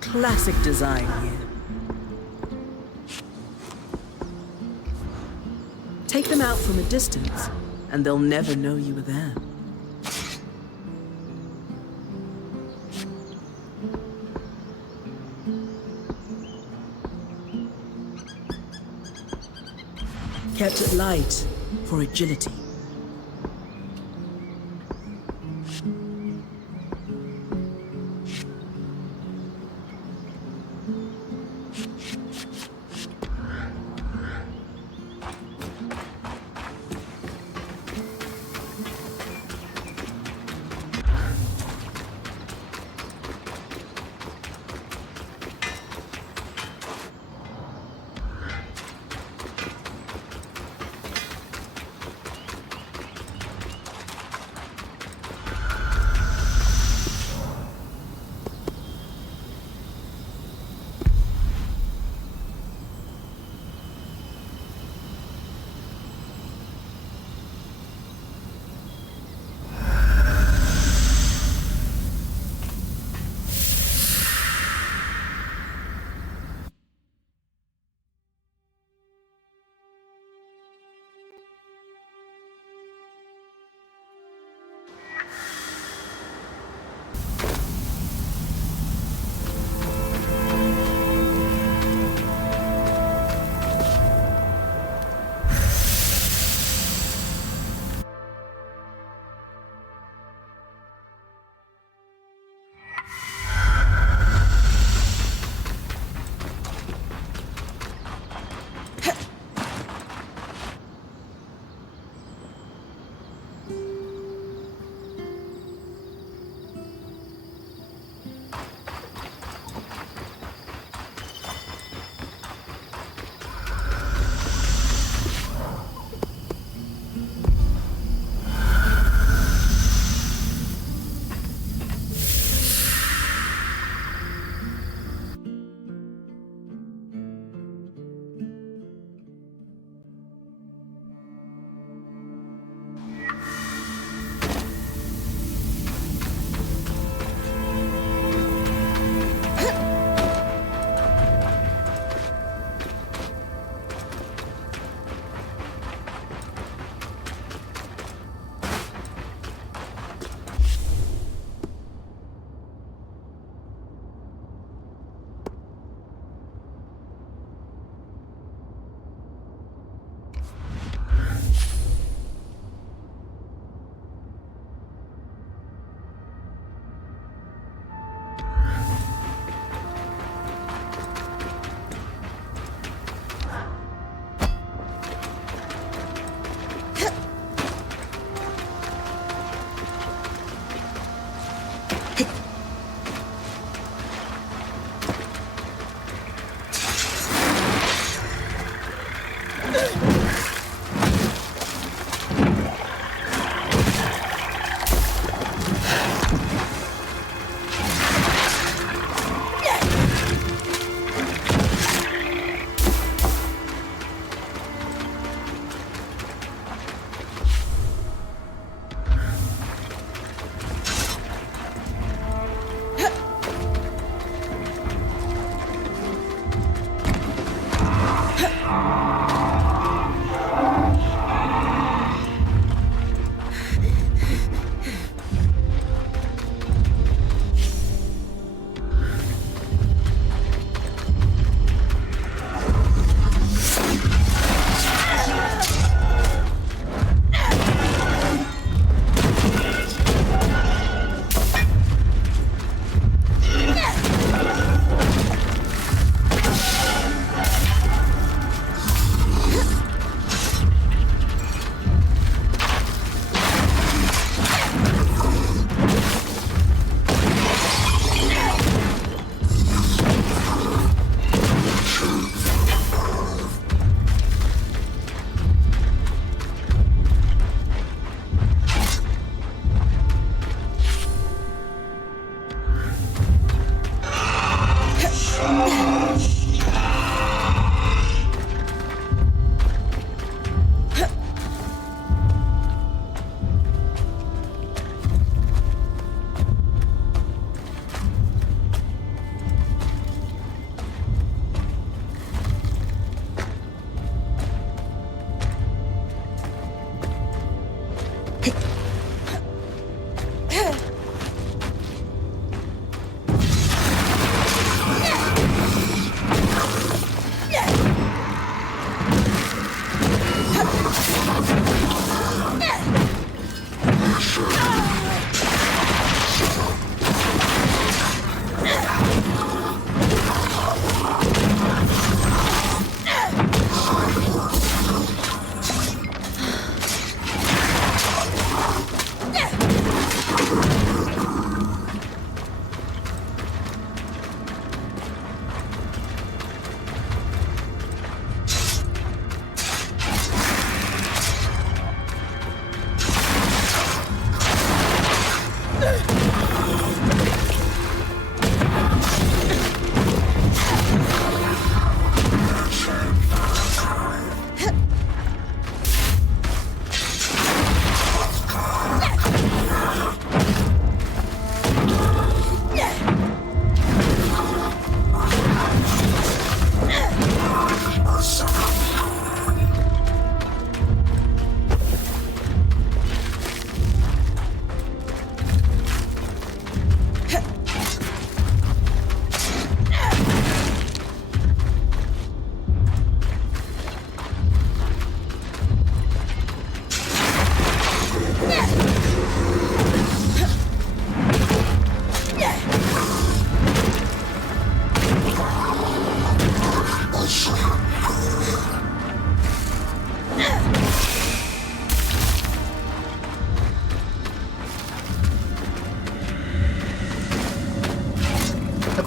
Classic design here. out from a distance, and they'll never know you were there. Kept it light for agility.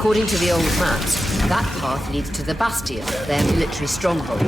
According to the old maps, that path leads to the Bastion, their military stronghold.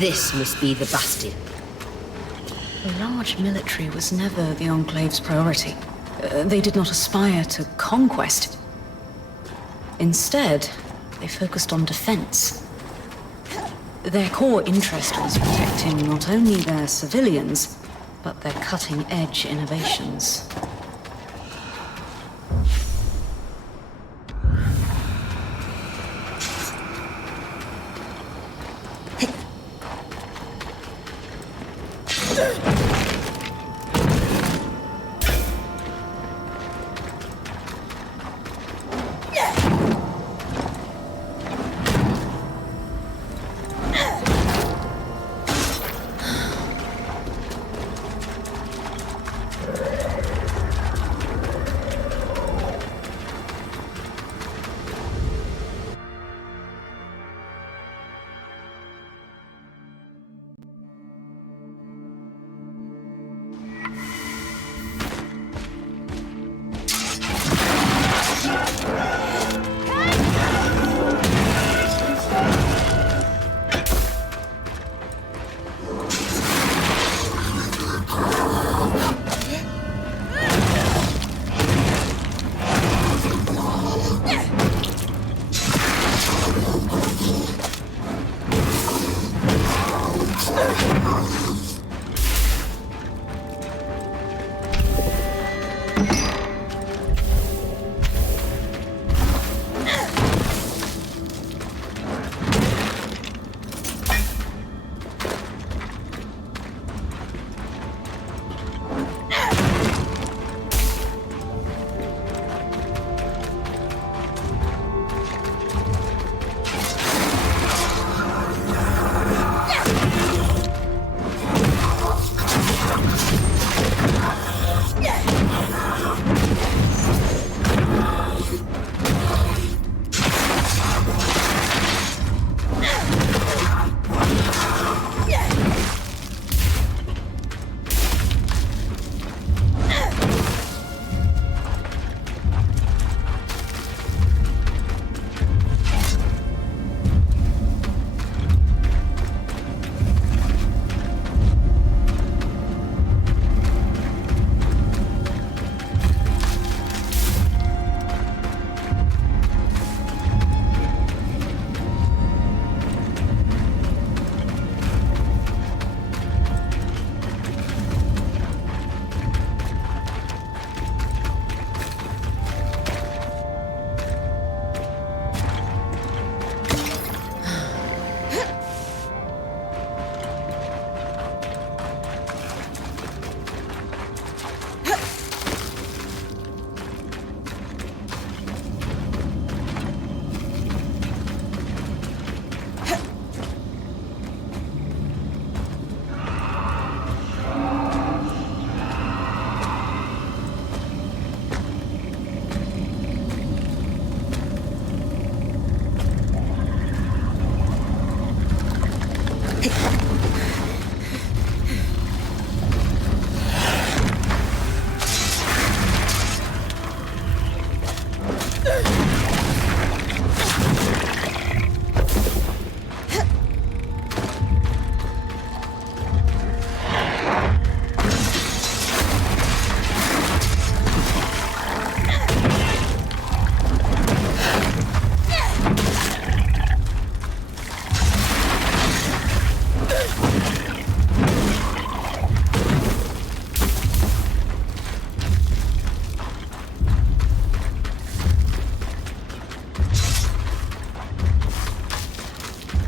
This must be the Bastion. A large military was never the Enclave's priority. They did not aspire to conquest. Instead, they focused on defense. Their core interest was protecting not only their civilians, but their cutting-edge innovations.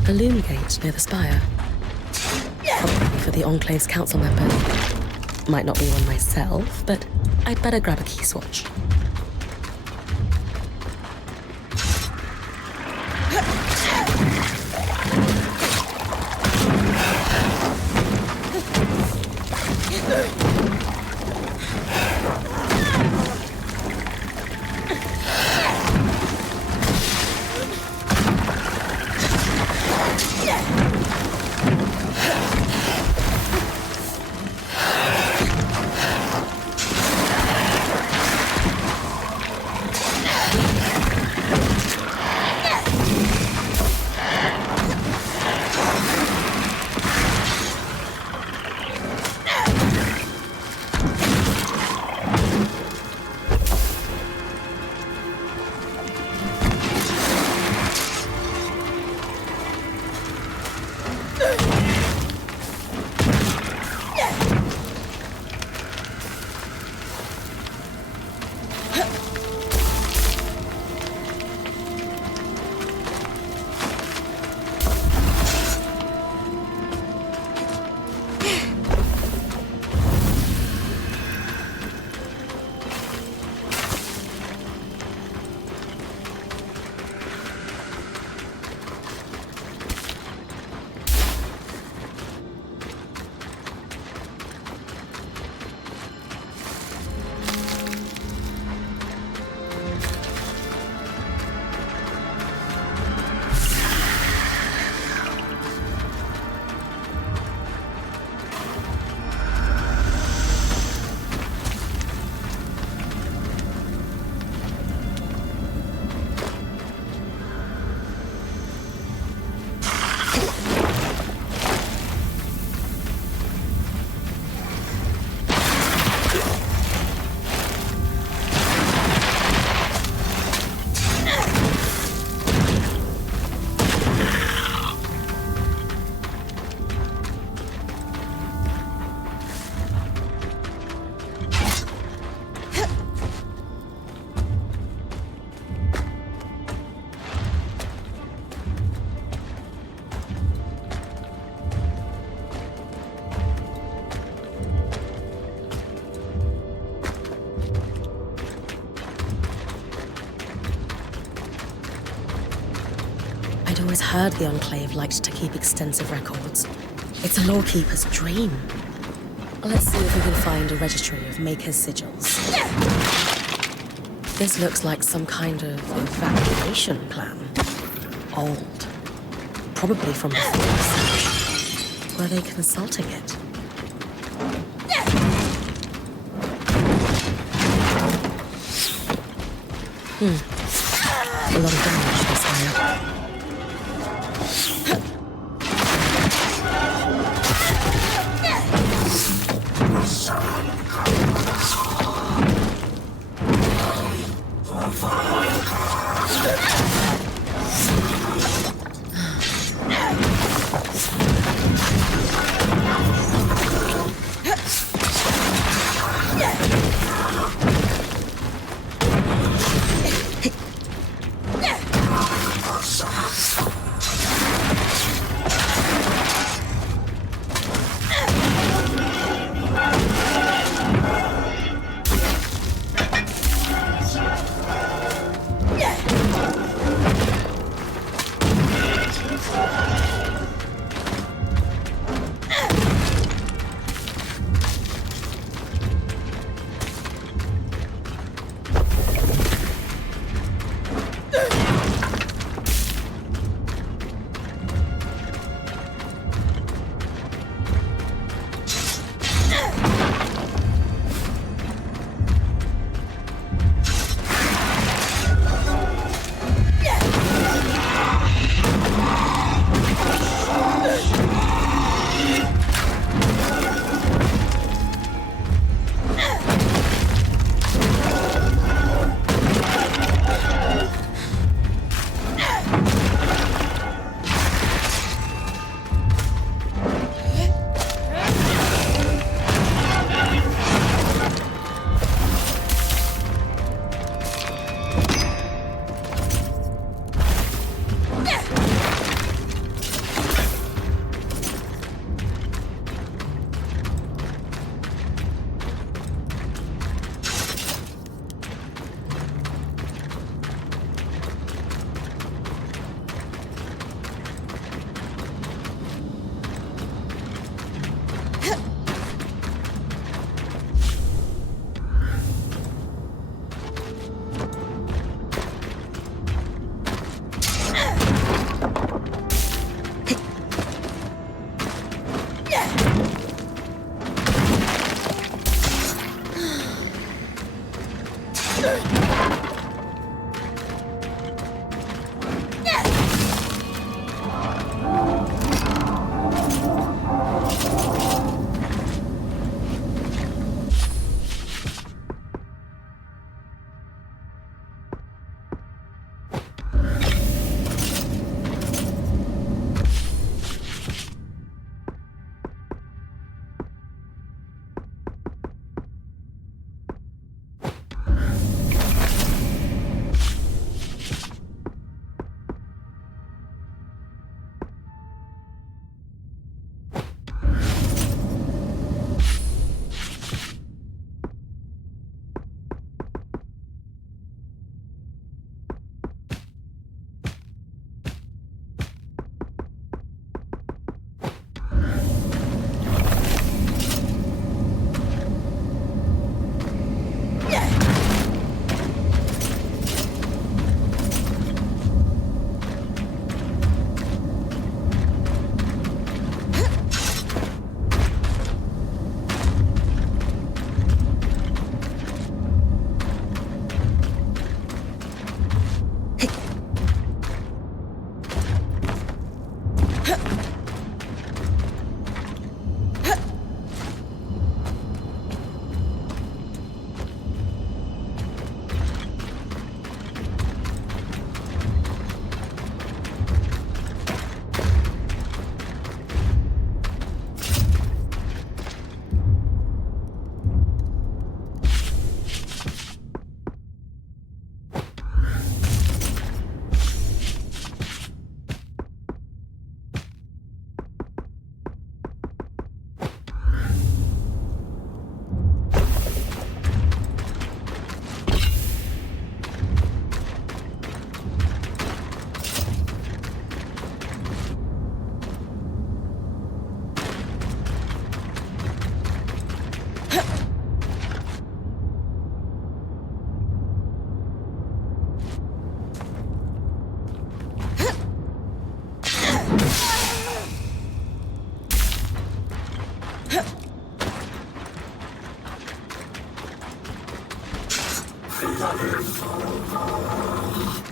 A loom gate near the spire. Probably for the Enclave's council members. Might not be one myself, but I'd better grab a key swatch. I'd always heard the Enclave liked to keep extensive records. It's a lawkeeper's dream. Let's see if we can find a registry of Maker's sigils. This looks like some kind of evacuation plan. Old. Probably from before the siege. Were they consulting it? A lot of damage this time.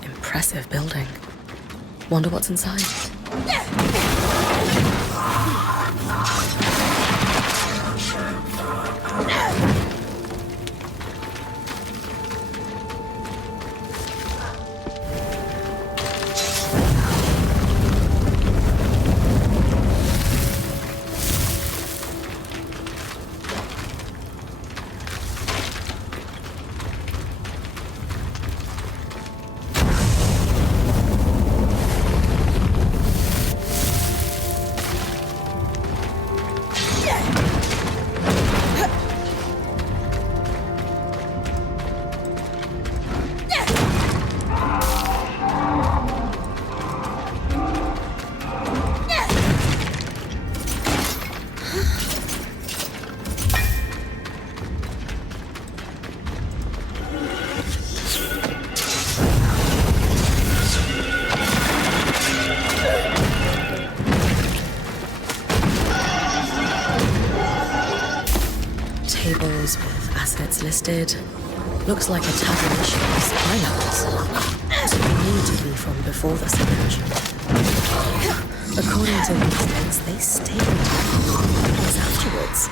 Impressive building. Wonder what's inside. Tables with assets listed. Looks like a tabulation of supply levels. So they need to be from before the surge. According to these notes, they stayed years afterwards.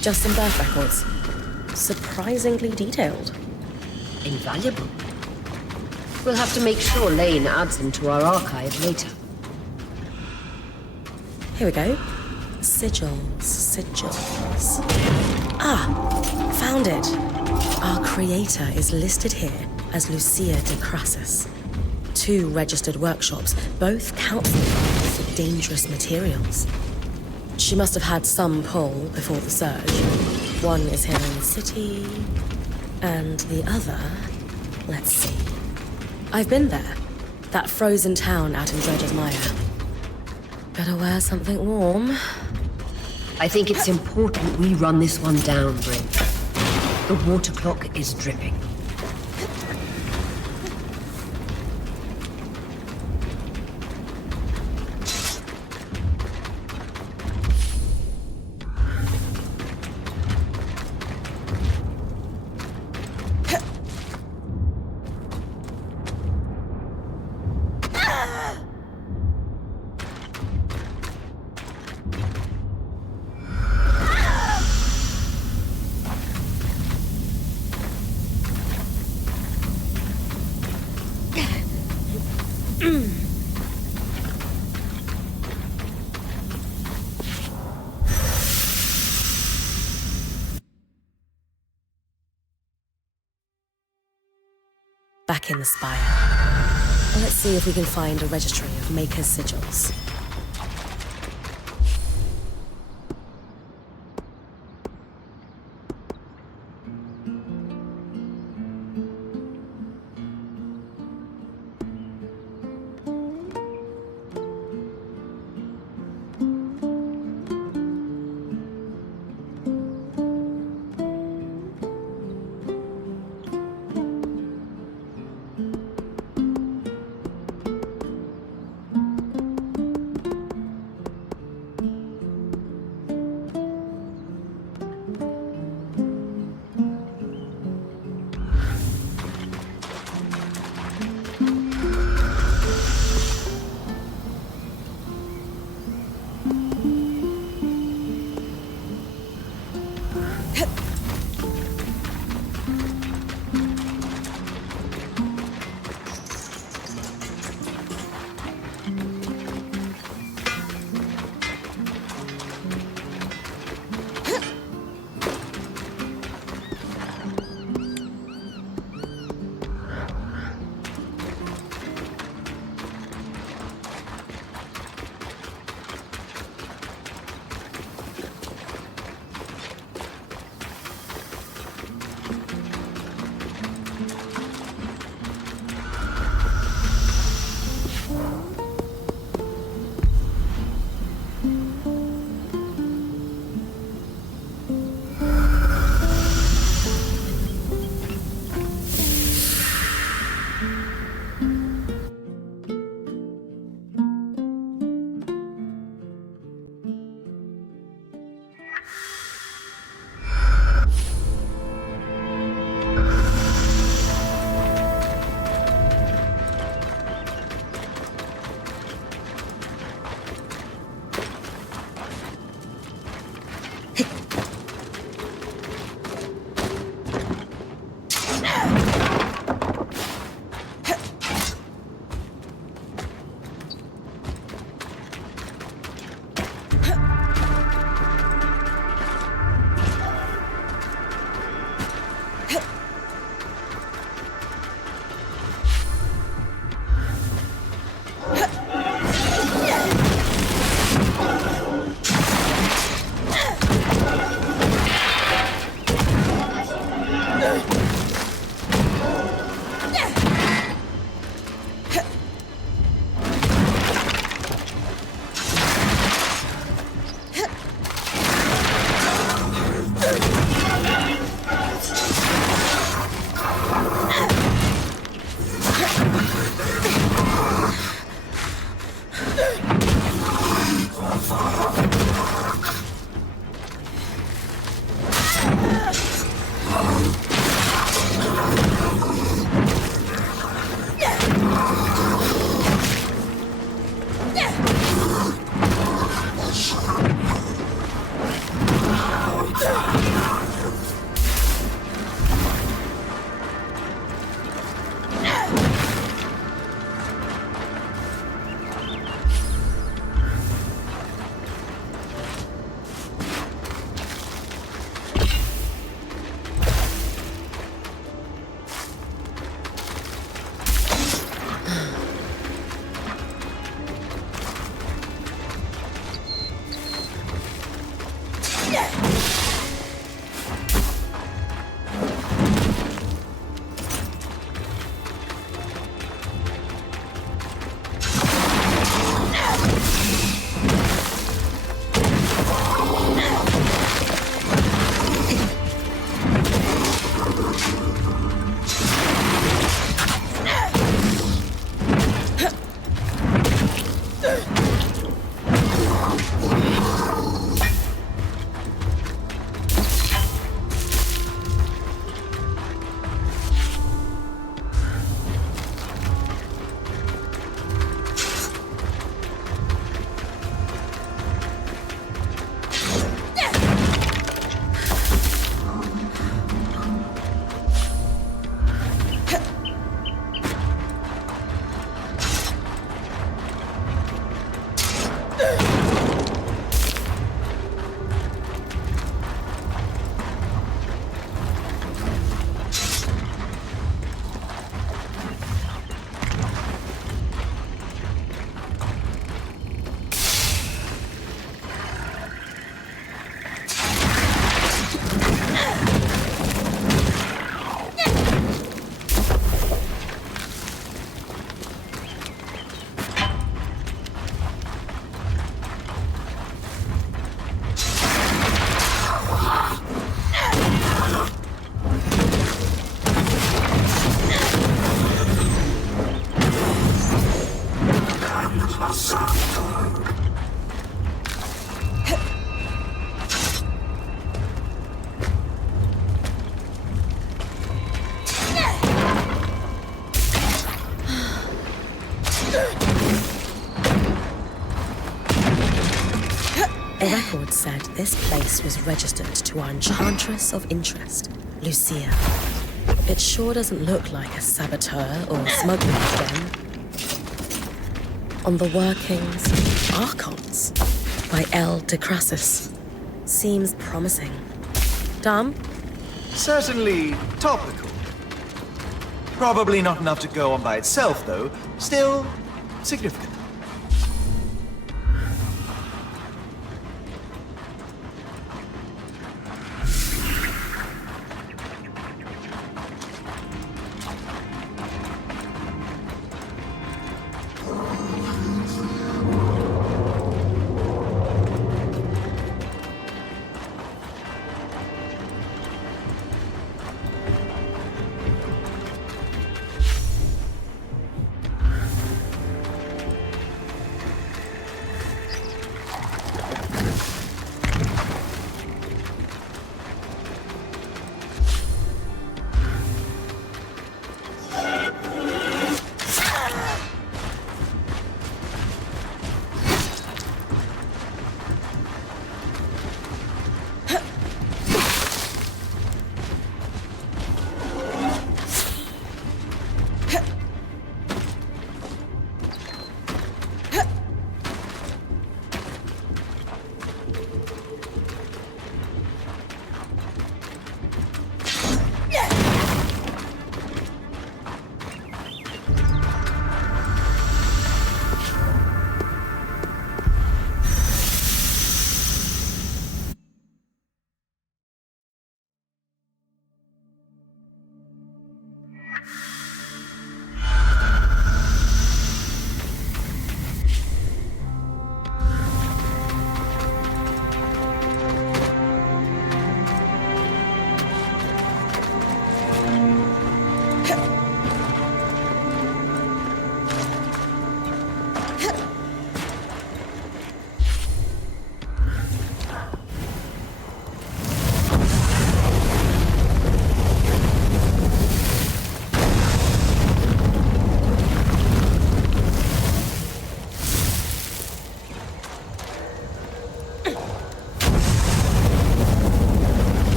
Just some birth records. Surprisingly detailed. Invaluable. We'll have to make sure Lane adds them to our archive later. Here we go. Sigils. Ah, found it. Our creator is listed here as Lucia de Crassus. 2 registered workshops, both countable for dangerous materials. She must have had some pull before the surge. One is here in the city, and the other, let's see. I've been there. That frozen town out in Dredger's Mire. Better wear something warm. I think it's important we run this one down, Bryn. The water clock is dripping. back in the spire. Let's see if we can find a registry of Maker's sigils. A record said this place was registered to our enchantress of interest, Lucia. It sure doesn't look like a saboteur or smuggling den. On the workings, Archons by L. de Crassus. Seems promising. Dom? Certainly topical. Probably not enough to go on by itself, though. Still significant.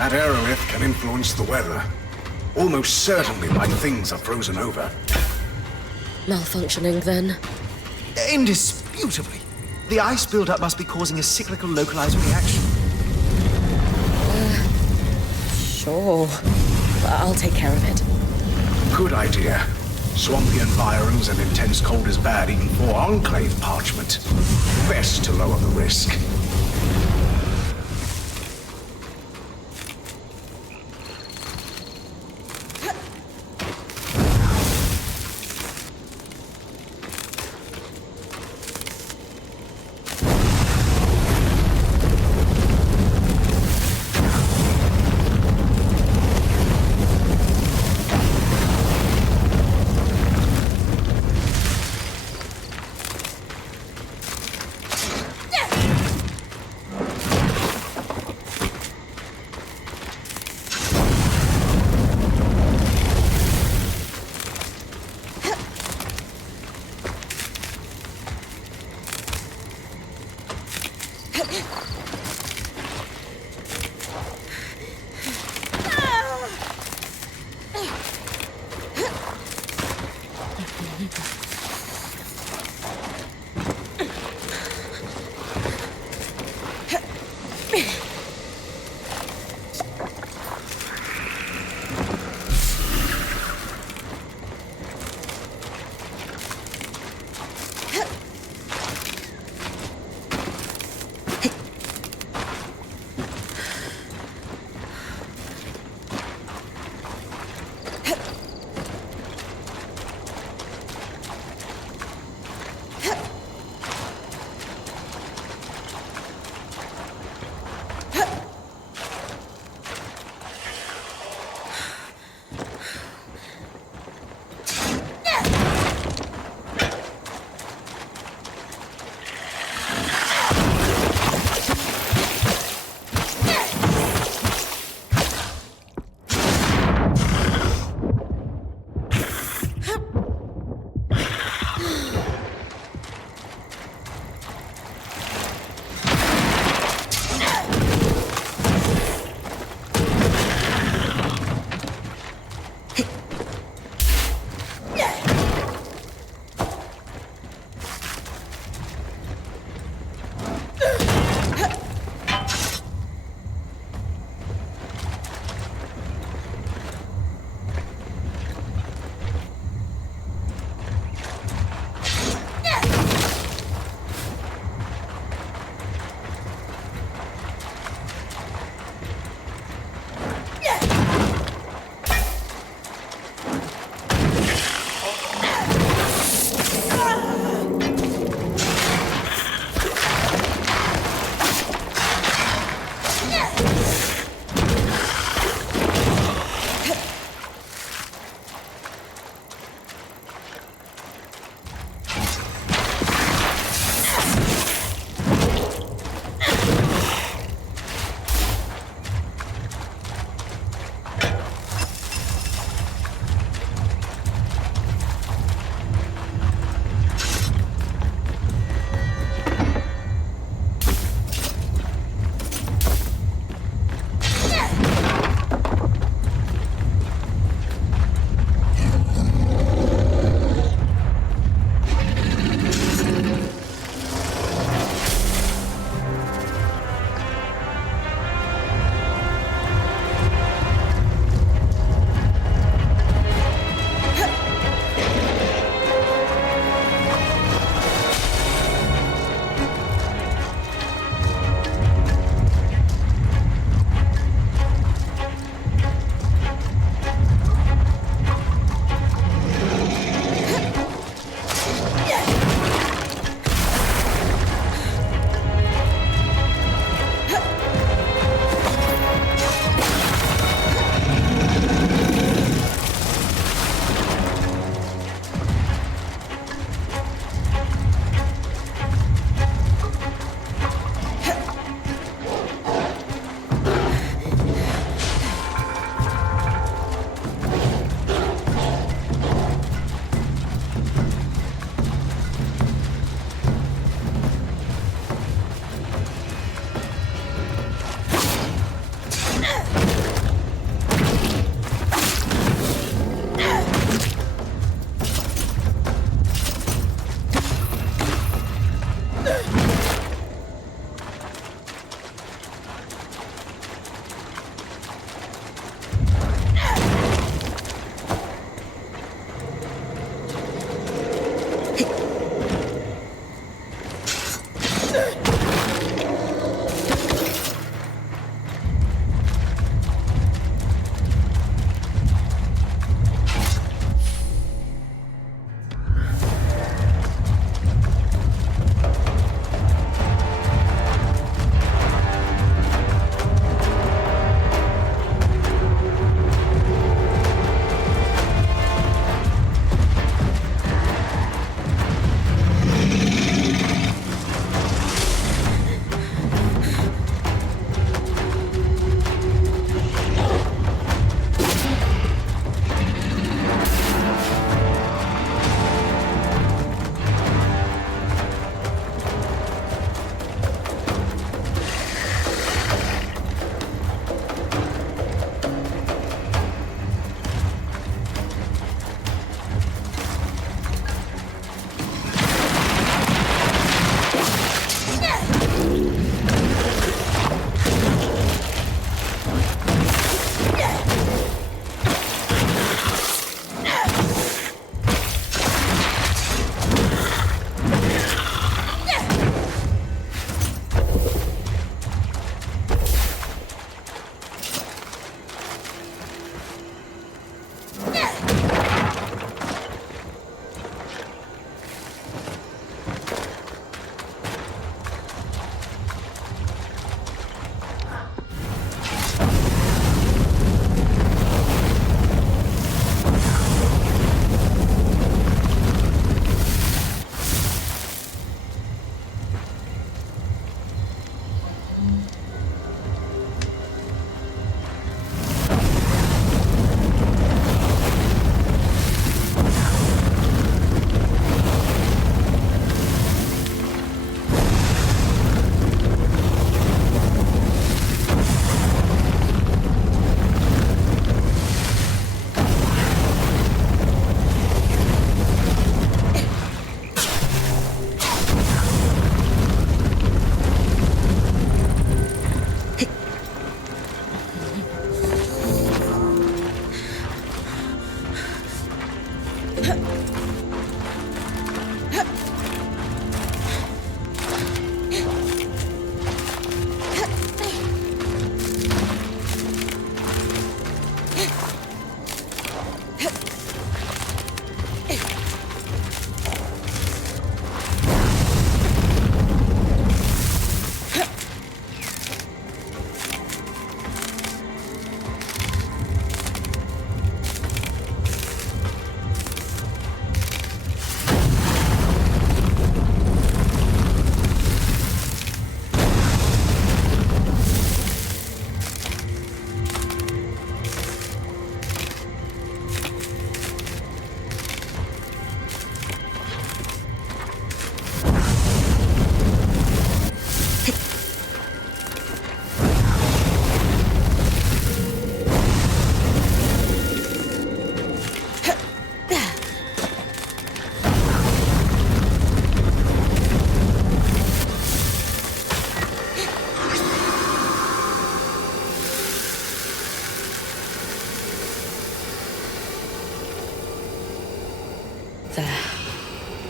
That aerolith can influence the weather. Almost certainly like things are frozen over. Malfunctioning, then? Indisputably. The ice buildup must be causing a cyclical localized reaction. Sure. I'll take care of it. Good idea. Swampy environs and intense cold is bad even for Enclave parchment. Best to lower the risk.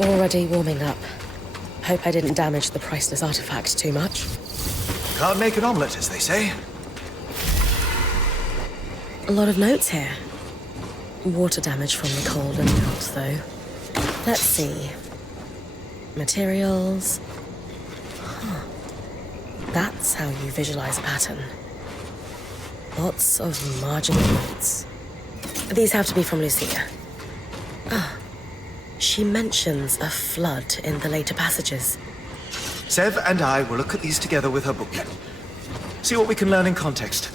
Already warming up. Hope I didn't damage the priceless artifact too much. Can't make an omelette, as they say. A lot of notes here. Water damage from the cold and melt, though. Let's see. Materials. Huh. That's how you visualize a pattern. Lots of marginal notes. These have to be from Lucia. Ah. She mentions a flood in the later passages. Sev and I will look at these together with her booklet. See what we can learn in context.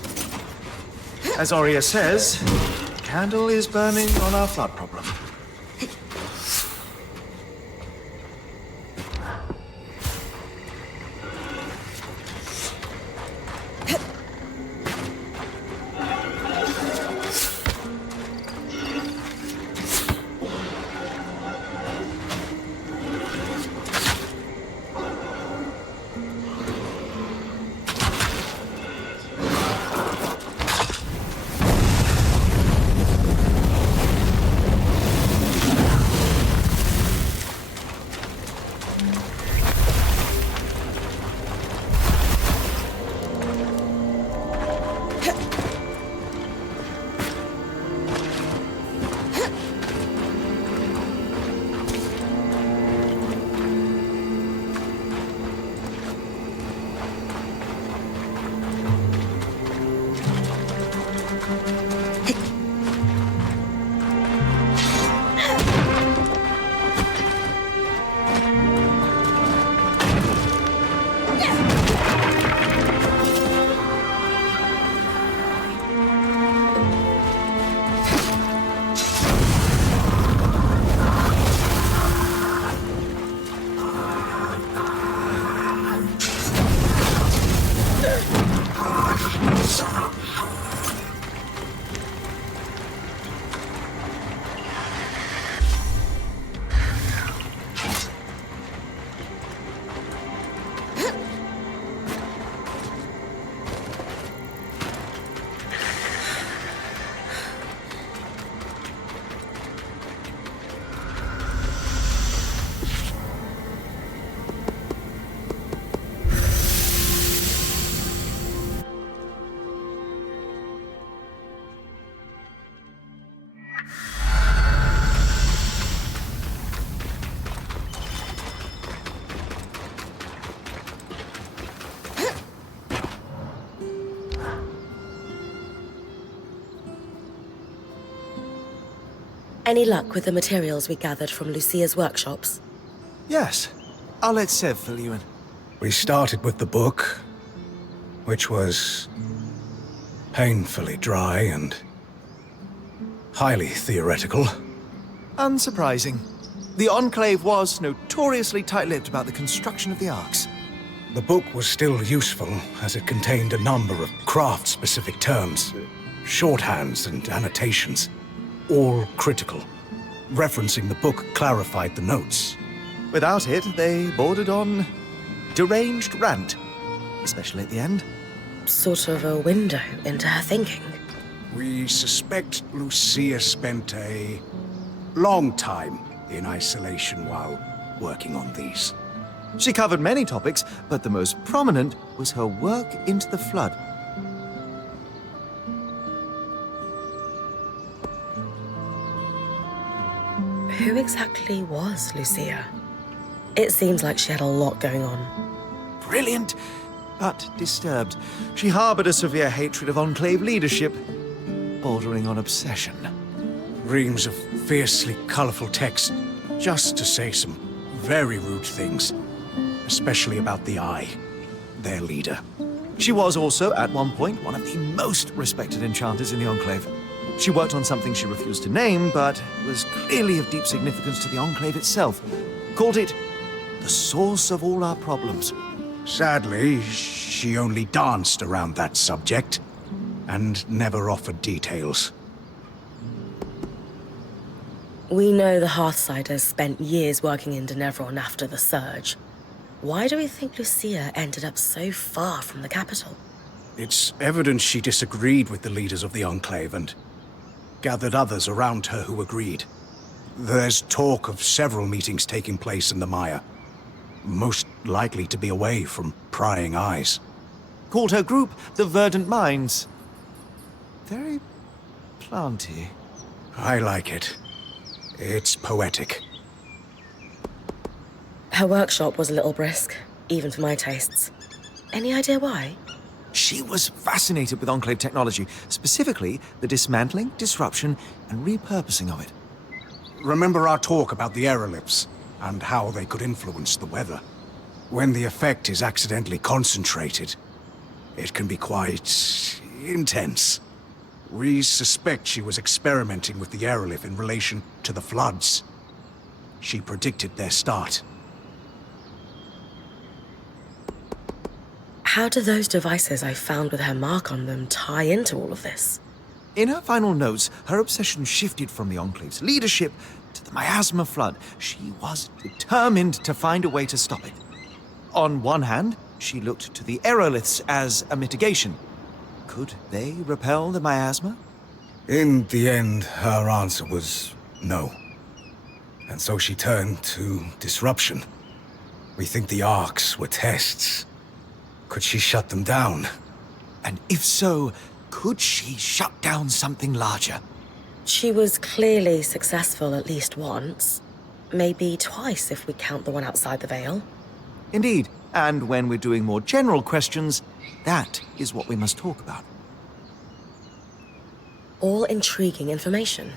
As Aurea says, the candle is burning on our flood problem. Any luck with the materials we gathered from Lucia's workshops? Yes. I'll let Sev fill you in. We started with the book, which was painfully dry and highly theoretical. Unsurprising. The Enclave was notoriously tight-lipped about the construction of the arcs. The book was still useful, as it contained a number of craft-specific terms, shorthands and annotations, all critical. Referencing the book clarified the notes. Without it, they bordered on deranged rant, especially at the end. Sort of a window into her thinking. We suspect Lucia spent a long time in isolation while working on these. She covered many topics, but the most prominent was her work into the flood. Who exactly was Lucia? It seems like she had a lot going on. Brilliant, but disturbed. She harbored a severe hatred of Enclave leadership, bordering on obsession. Reams of fiercely colorful text, just to say some very rude things, especially about the Eye, their leader. She was also, at one point, one of the most respected enchanters in the Enclave. She worked on something she refused to name, but was clearly of deep significance to the Enclave itself. Called it the source of all our problems. Sadly, she only danced around that subject, and never offered details. We know the Hearthsiders spent years working in Denevron after the Surge. Why do we think Lucia ended up so far from the capital? It's evident she disagreed with the leaders of the Enclave and gathered others around her who agreed. There's talk of several meetings taking place in the mire. Most likely to be away from prying eyes. Called her group the Verdant Minds. Very planty. I like it. It's poetic. Her workshop was a little brisk, even for my tastes. Any idea why? She was fascinated with Enclave technology, specifically the dismantling, disruption, and repurposing of it. Remember our talk about the aeroliths and how they could influence the weather? When the effect is accidentally concentrated, it can be quite intense. We suspect she was experimenting with the aerolith in relation to the floods. She predicted their start. How do those devices I found with her mark on them tie into all of this? In her final notes, her obsession shifted from the Enclave's leadership to the miasma flood. She was determined to find a way to stop it. On one hand, she looked to the aeroliths as a mitigation. Could they repel the miasma? In the end, her answer was no. And so she turned to disruption. We think the arcs were tests. Could she shut them down? And if so, could she shut down something larger? She was clearly successful at least once. Maybe twice if we count the one outside the Veil. Indeed, and when we're doing more general questions, that is what we must talk about. All intriguing information.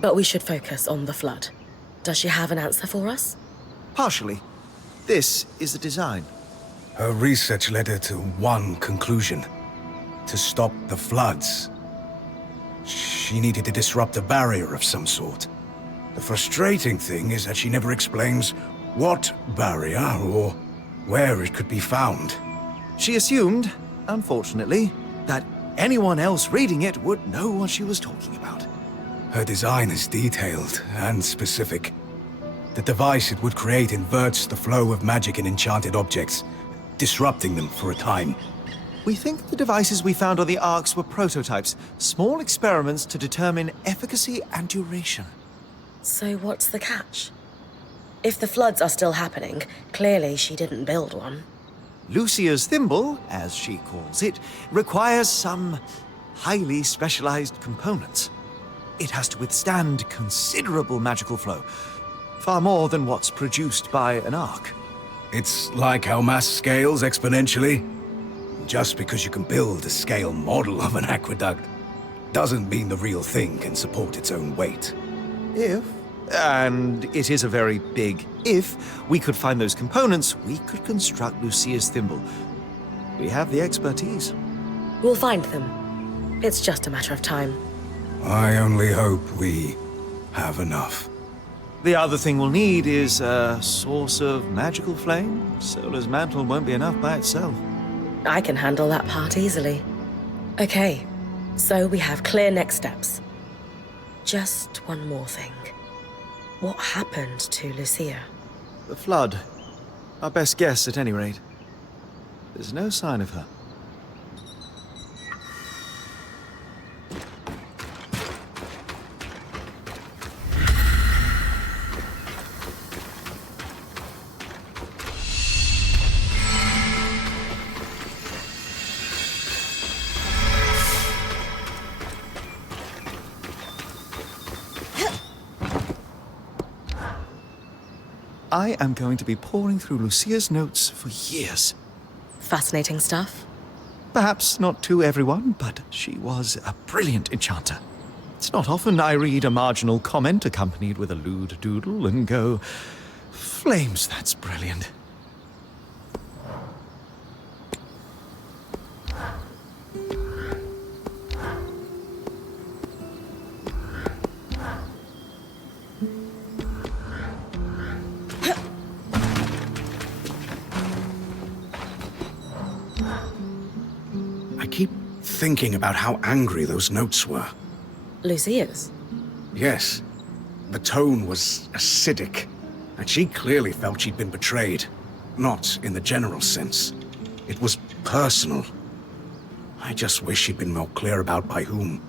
But we should focus on the flood. Does she have an answer for us? Partially. This is the design. Her research led her to one conclusion. To stop the floods. She needed to disrupt a barrier of some sort. The frustrating thing is that she never explains what barrier or where it could be found. She assumed, unfortunately, that anyone else reading it would know what she was talking about. Her design is detailed and specific. The device it would create inverts the flow of magic in enchanted objects, disrupting them for a time. We think the devices we found on the Arks were prototypes, small experiments to determine efficacy and duration. So what's the catch? If the floods are still happening, clearly she didn't build one. Lucia's thimble, as she calls it, requires some highly specialized components. It has to withstand considerable magical flow, far more than what's produced by an Ark. It's like how mass scales exponentially. Just because you can build a scale model of an aqueduct doesn't mean the real thing can support its own weight. If, and it is a very big if, we could find those components, we could construct Lucia's thimble. We have the expertise. We'll find them. It's just a matter of time. I only hope we have enough. The other thing we'll need is a source of magical flame. Sola's mantle won't be enough by itself. I can handle that part easily. Okay, so we have clear next steps. Just one more thing. What happened to Lucia? The flood. Our best guess, at any rate. There's no sign of her. I am going to be poring through Lucia's notes for years. Fascinating stuff. Perhaps not to everyone, but she was a brilliant enchanter. It's not often I read a marginal comment accompanied with a lewd doodle and go, "Flames, that's brilliant." I keep thinking about how angry those notes were. Lucia's? Yes. The tone was acidic, and she clearly felt she'd been betrayed. Not in the general sense. It was personal. I just wish she'd been more clear about by whom.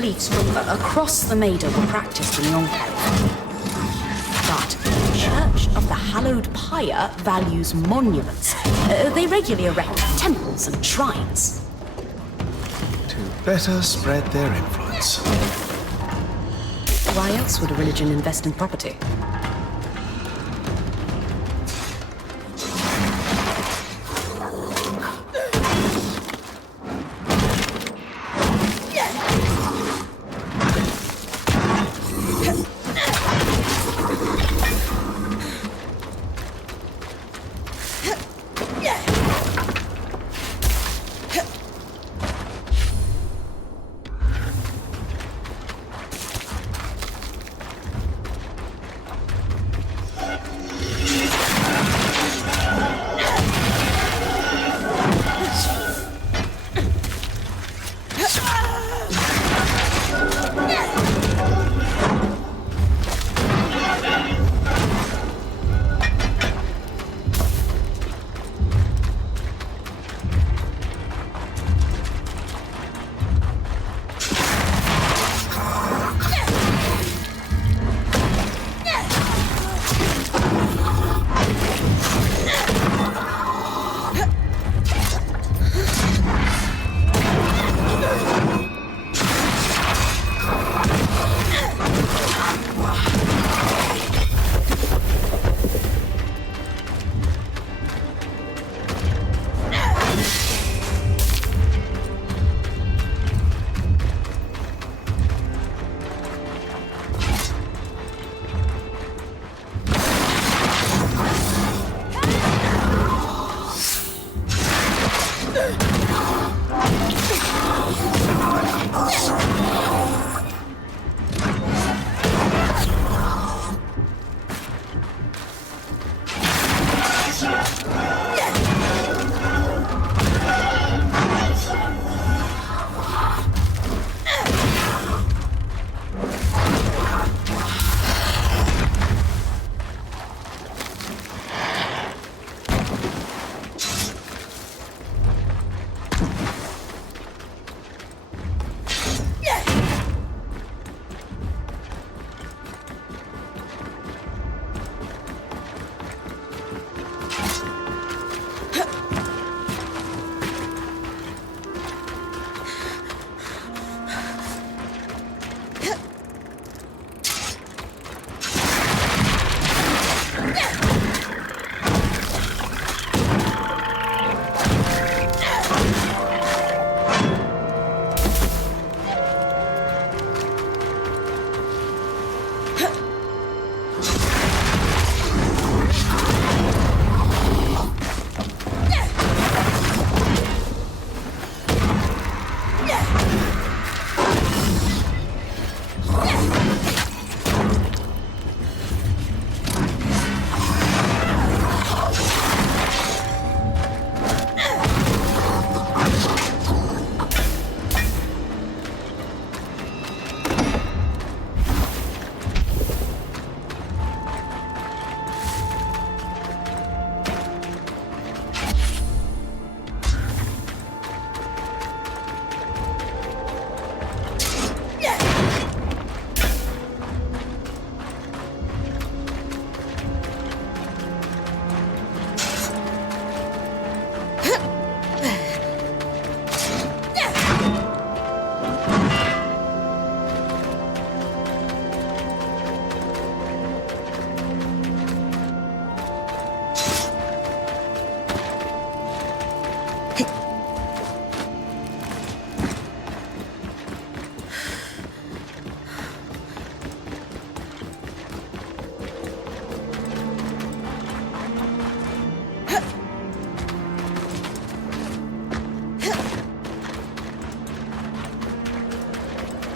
beliefs from across the Maida were practiced in the Enclave. But the Church of the Hallowed Pyre values monuments. They regularly erect temples and shrines. To better spread their influence. Why else would a religion invest in property?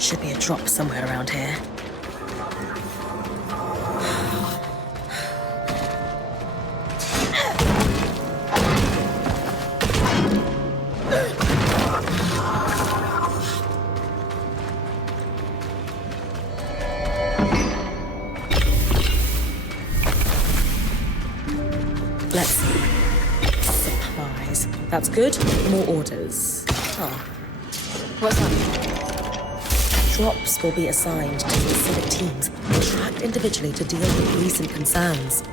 Should be a drop somewhere around here. Let's see. Supplies. That's good. More orders. Oh. What's that? Drops will be assigned to specific teams, tracked individually to deal with recent concerns.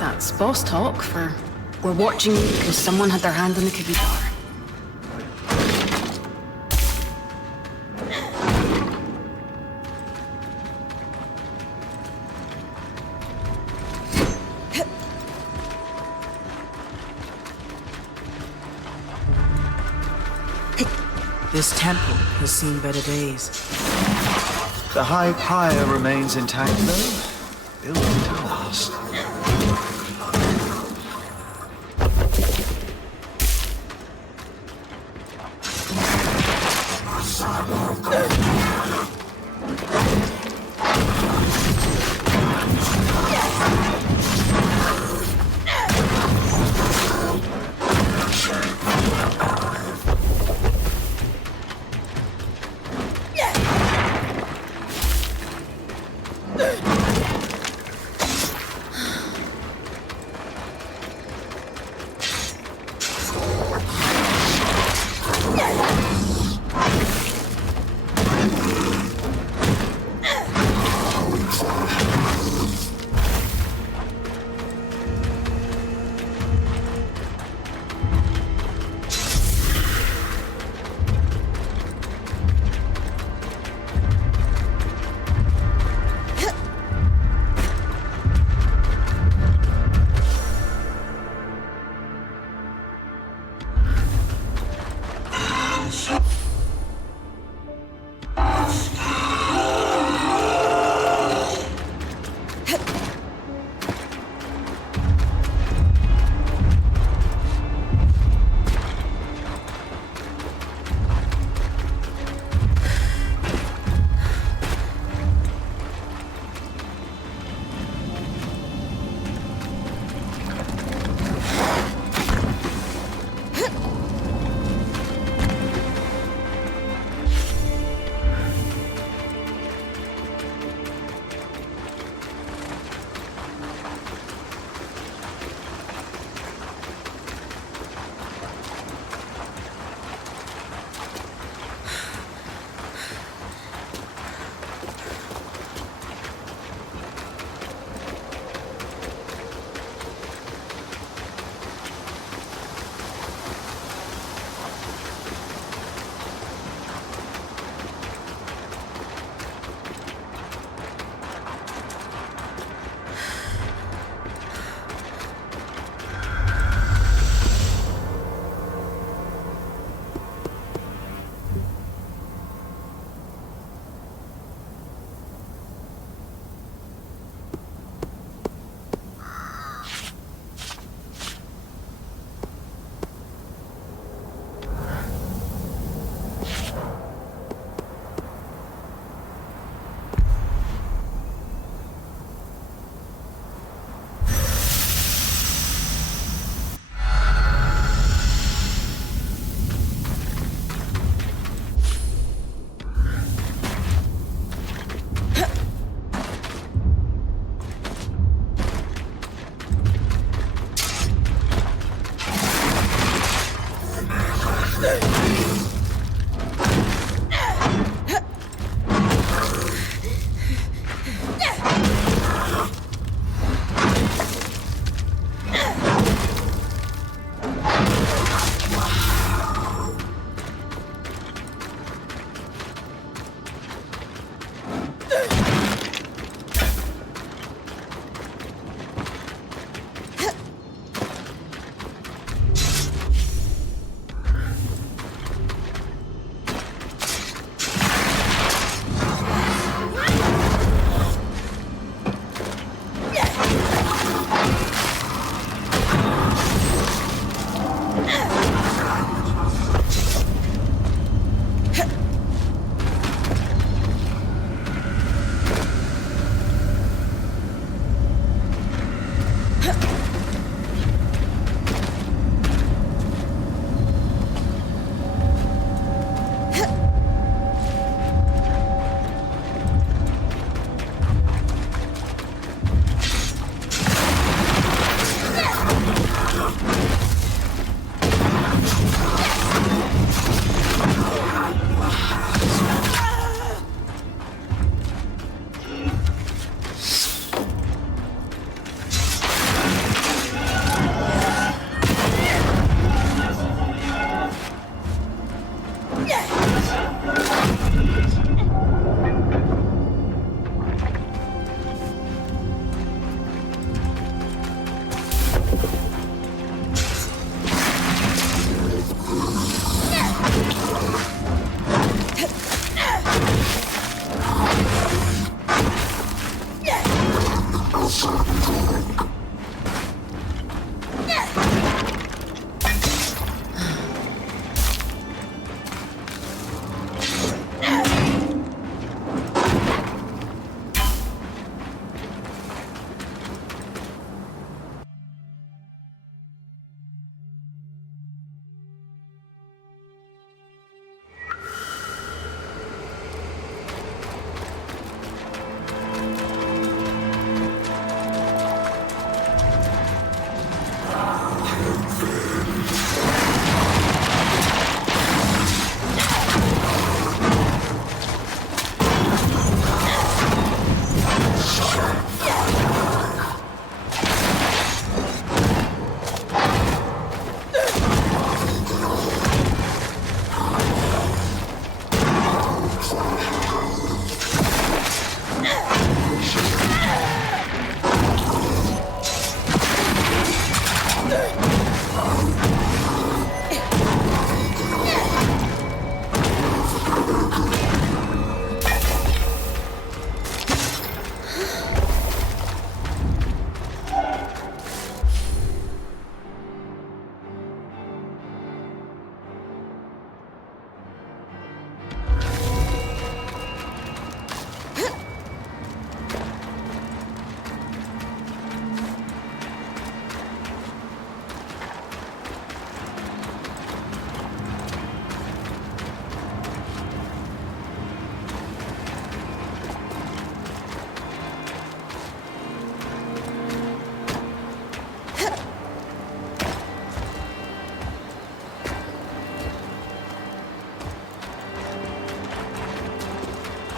That's boss talk for we're watching you because someone had their hand on the cookie jar. This temple has seen better days. The high pyre remains intact, though. Built to last.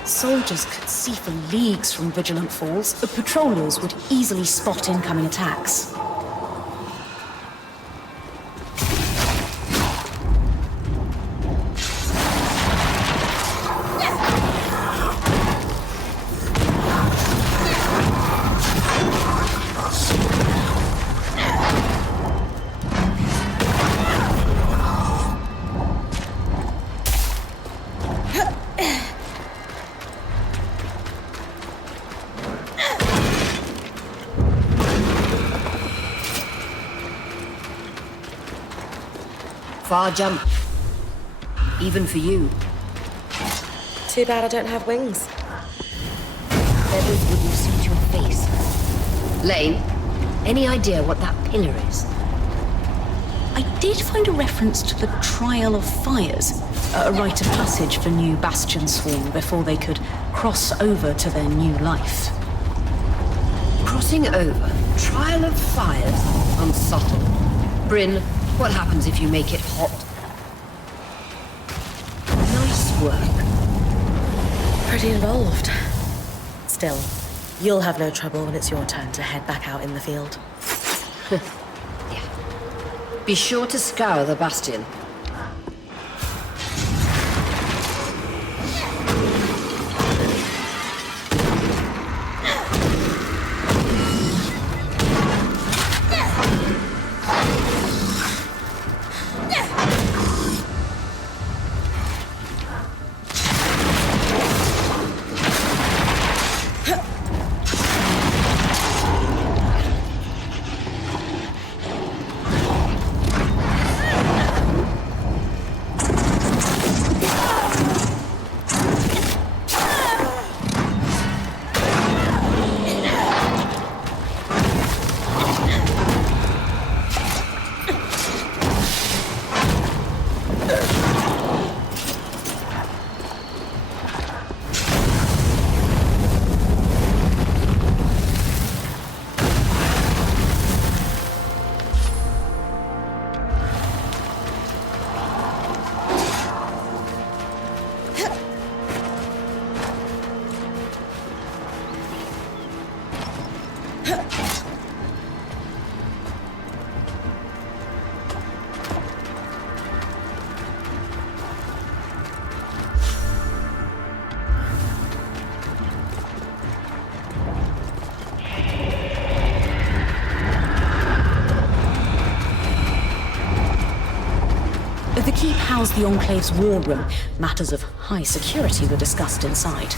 Soldiers could see for leagues from Vigilant Falls. The patrollers would easily spot incoming attacks. Far jump. Even for you. Too bad I don't have wings. Feathers wouldn't suit your face. Lane, any idea what that pillar is? I did find a reference to the Trial of Fires, a rite of passage for new Bastion Swarm before they could cross over to their new life. Crossing over. Trial of Fires. Unsubtle. Bryn, what happens if you make it hot? Nice work. Pretty involved. Still, you'll have no trouble when it's your turn to head back out in the field. Yeah. Be sure to scour the bastion. The keep housed the Enclave's war room. Matters of high security were discussed inside.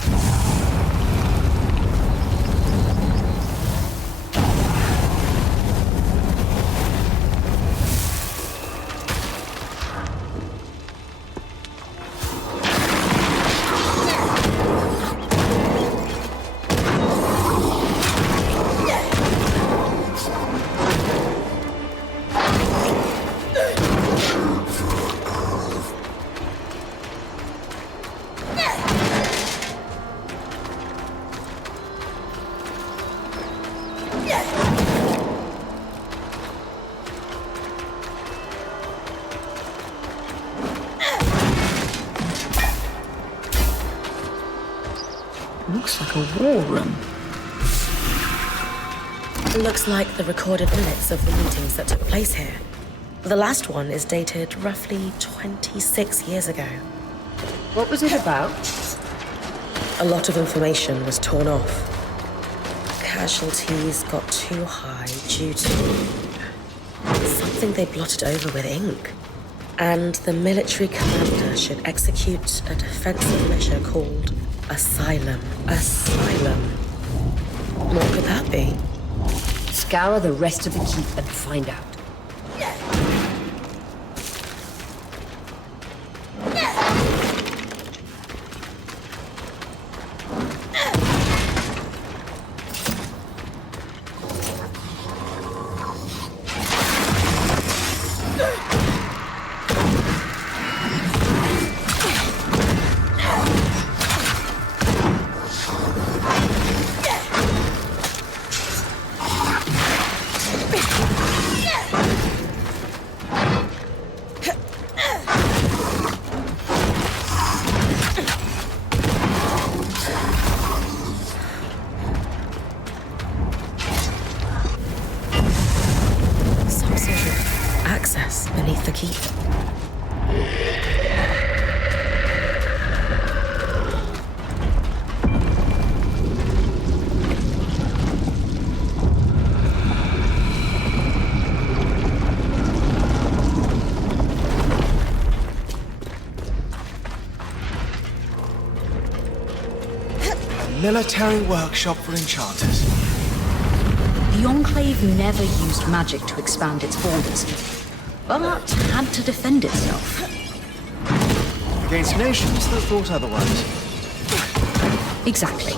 war room. Looks like the recorded minutes of the meetings that took place here. The last one is dated roughly 26 years ago. What was it about? A lot of information was torn off. Casualties got too high due to something they blotted over with ink. And the military commander should execute a defensive measure called Asylum. Asylum. What could that be? Scour the rest of the keep and find out. Beneath the keep. A military workshop for enchanters. The Enclave never used magic to expand its borders, but had to defend itself. Against nations that thought otherwise. Exactly.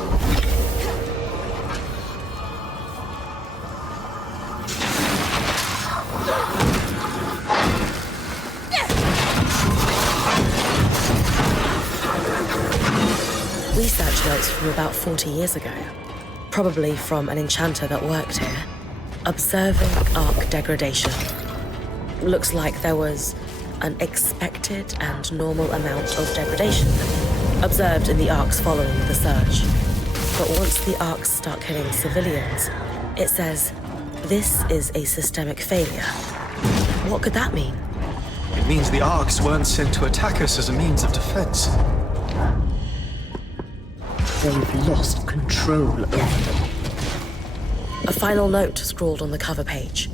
Research notes from about 40 years ago, probably from an enchanter that worked here, observing arc degradation. Looks like there was an expected and normal amount of degradation observed in the arcs following the surge. But once the arcs start killing civilians, it says, this is a systemic failure. What could that mean? It means the arcs weren't sent to attack us as a means of defense. They've lost control over them. A final note scrawled on the cover page.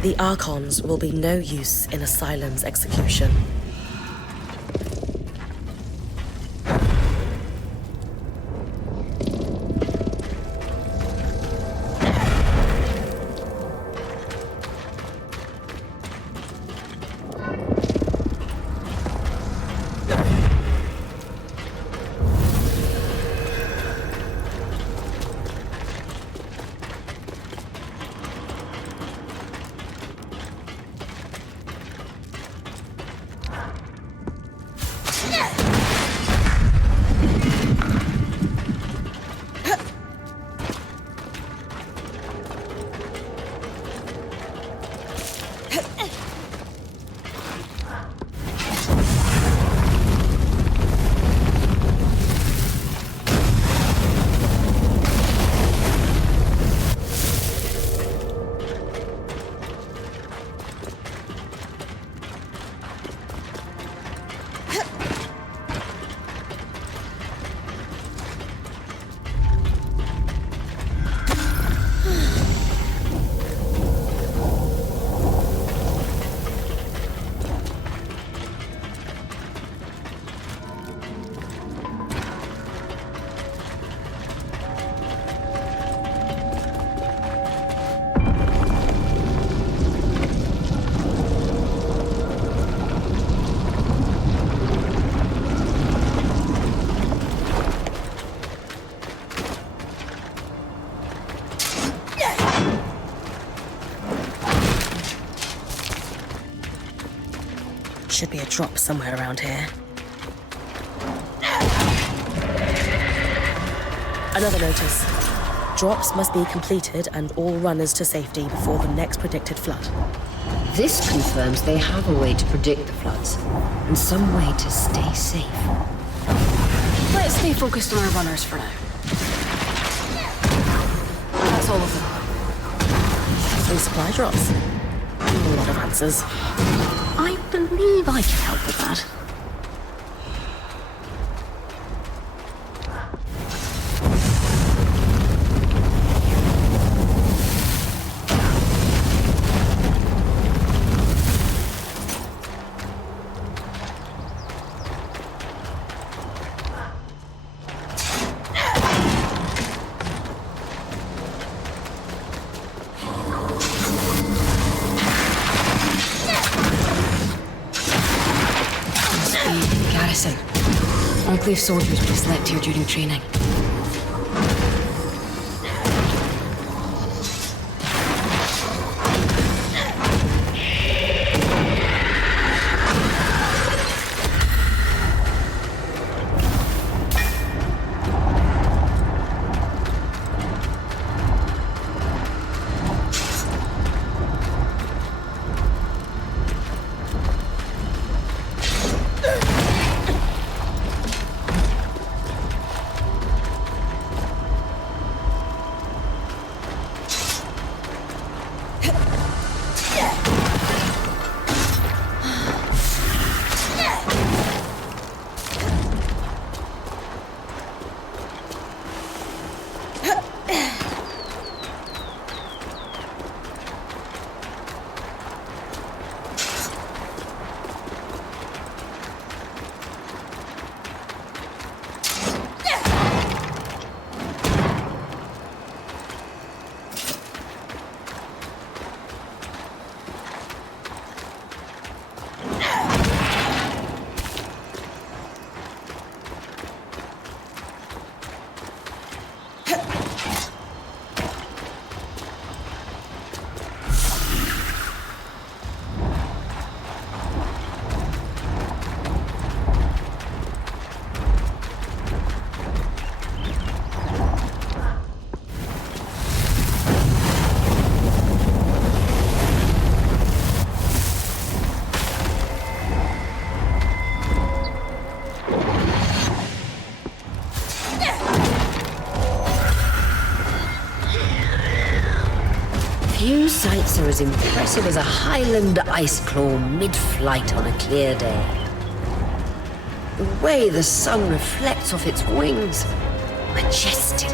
The Archons will be no use in Asylum's execution. Should be a drop somewhere around here. Another notice. Drops must be completed and all runners to safety before the next predicted flood. This confirms they have a way to predict the floods, and some way to stay safe. Let's stay focused on our runners for now. all of them? 3 supply drops. A lot of answers. I believe I can help with that. Garrison. Enclave soldiers would have slept here during training. Few sights are as impressive as a Highland ice claw mid-flight on a clear day. The way the sun reflects off its wings, majestic.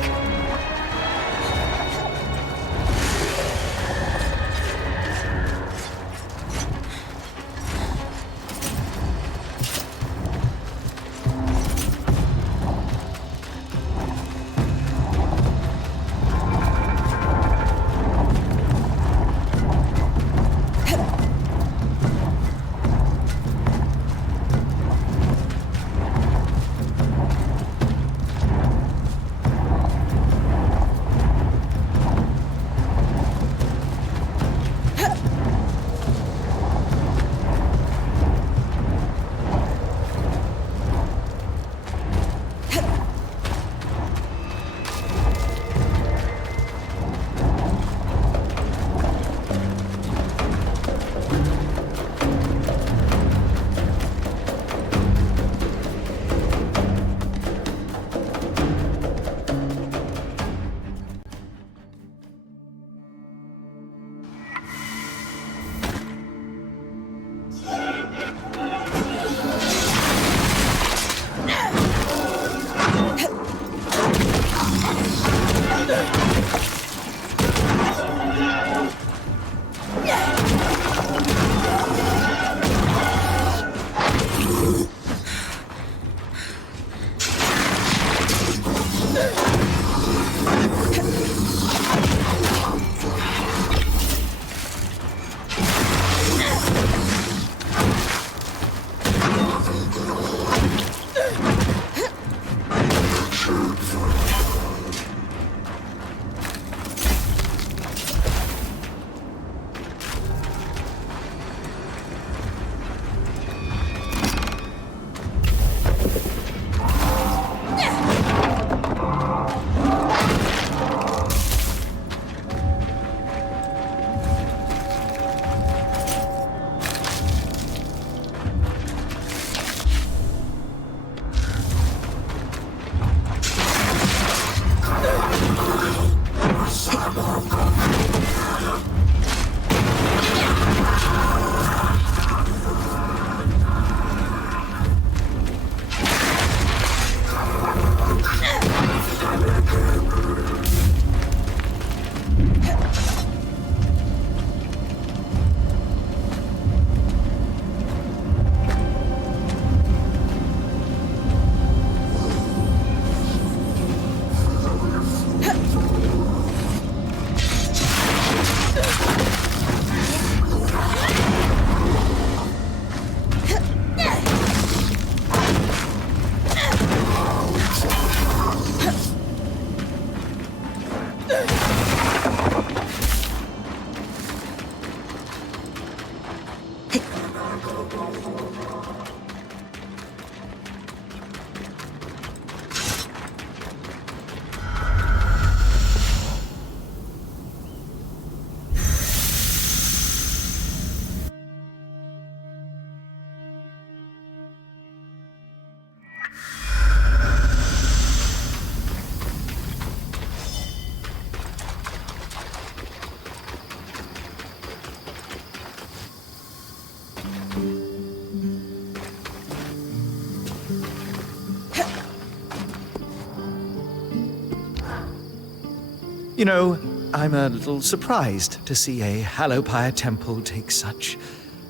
You know, I'm a little surprised to see a Hallowpire temple take such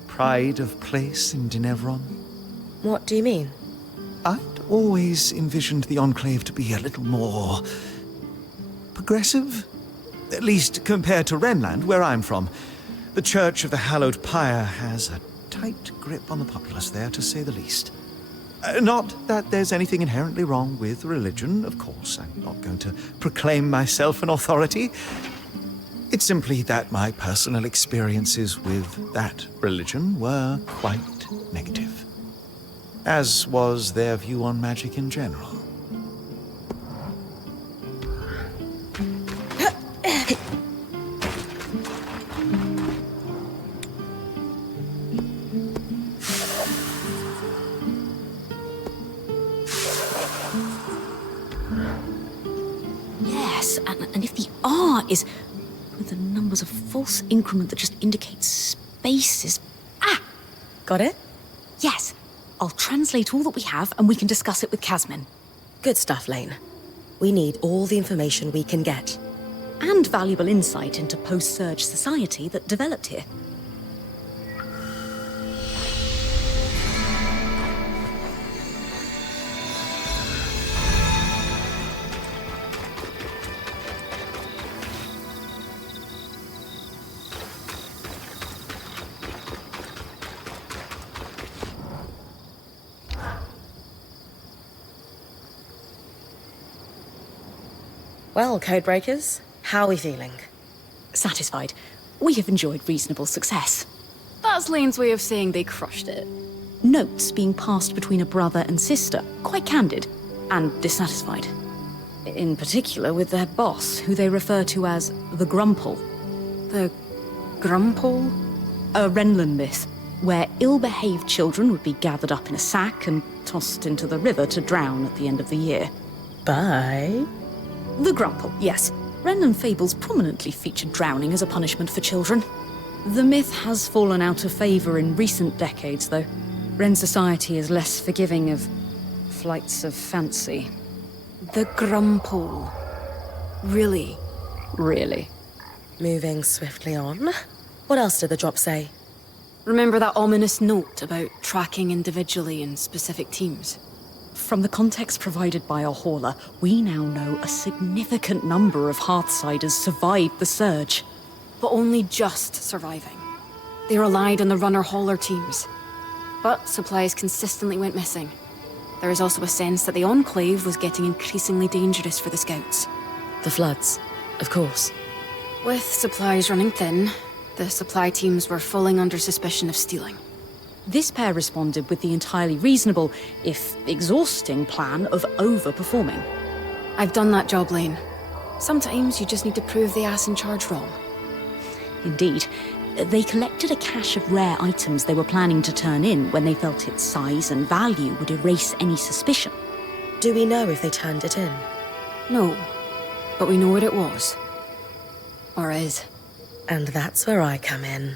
pride of place in Dinevron. What do you mean? I'd always envisioned the Enclave to be a little more progressive. At least compared to Renland, where I'm from. The Church of the Hallowed Pyre has a tight grip on the populace there, to say the least. Not that there's anything inherently wrong with religion, of course. I'm not going to proclaim myself an authority. It's simply that my personal experiences with that religion were quite negative. As was their view on magic in general. And if the R is with the numbers of false increment that just indicates spaces... Ah! Got it? Yes. I'll translate all that we have and we can discuss it with Casmin. Good stuff, Lane. We need all the information we can get. And valuable insight into post-surge society that developed here. Well, Codebreakers, how are we feeling? Satisfied. We have enjoyed reasonable success. That's Lane's way of saying they crushed it. Notes being passed between a brother and sister, quite candid, and dissatisfied. In particular with their boss, who they refer to as the Grumple. The Grumple? A Renland myth, where ill-behaved children would be gathered up in a sack and tossed into the river to drown at the end of the year. Bye. The Grumple, yes. Renland fables prominently feature drowning as a punishment for children. The myth has fallen out of favor in recent decades, though. Ren society is less forgiving of flights of fancy. The Grumple. Really? Really. Moving swiftly on. What else did the drop say? Remember that ominous note about tracking individually in specific teams? From the context provided by our hauler, we now know a significant number of Hearthsiders survived the surge. But only just surviving. They relied on the runner-hauler teams. But supplies consistently went missing. There is also a sense that the Enclave was getting increasingly dangerous for the scouts. The floods, of course. With supplies running thin, the supply teams were falling under suspicion of stealing. This pair responded with the entirely reasonable, if exhausting, plan of overperforming. I've done that job, Lane. Sometimes you just need to prove the ass in charge wrong. Indeed. They collected a cache of rare items they were planning to turn in when they felt its size and value would erase any suspicion. Do we know if they turned it in? No, but we know what it was. Or is. And that's where I come in.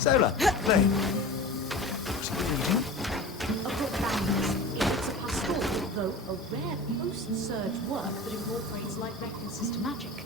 Zola, play. What are you reading? A book boundaries. It's a pastoral, though a rare post-surge work that incorporates light references to magic.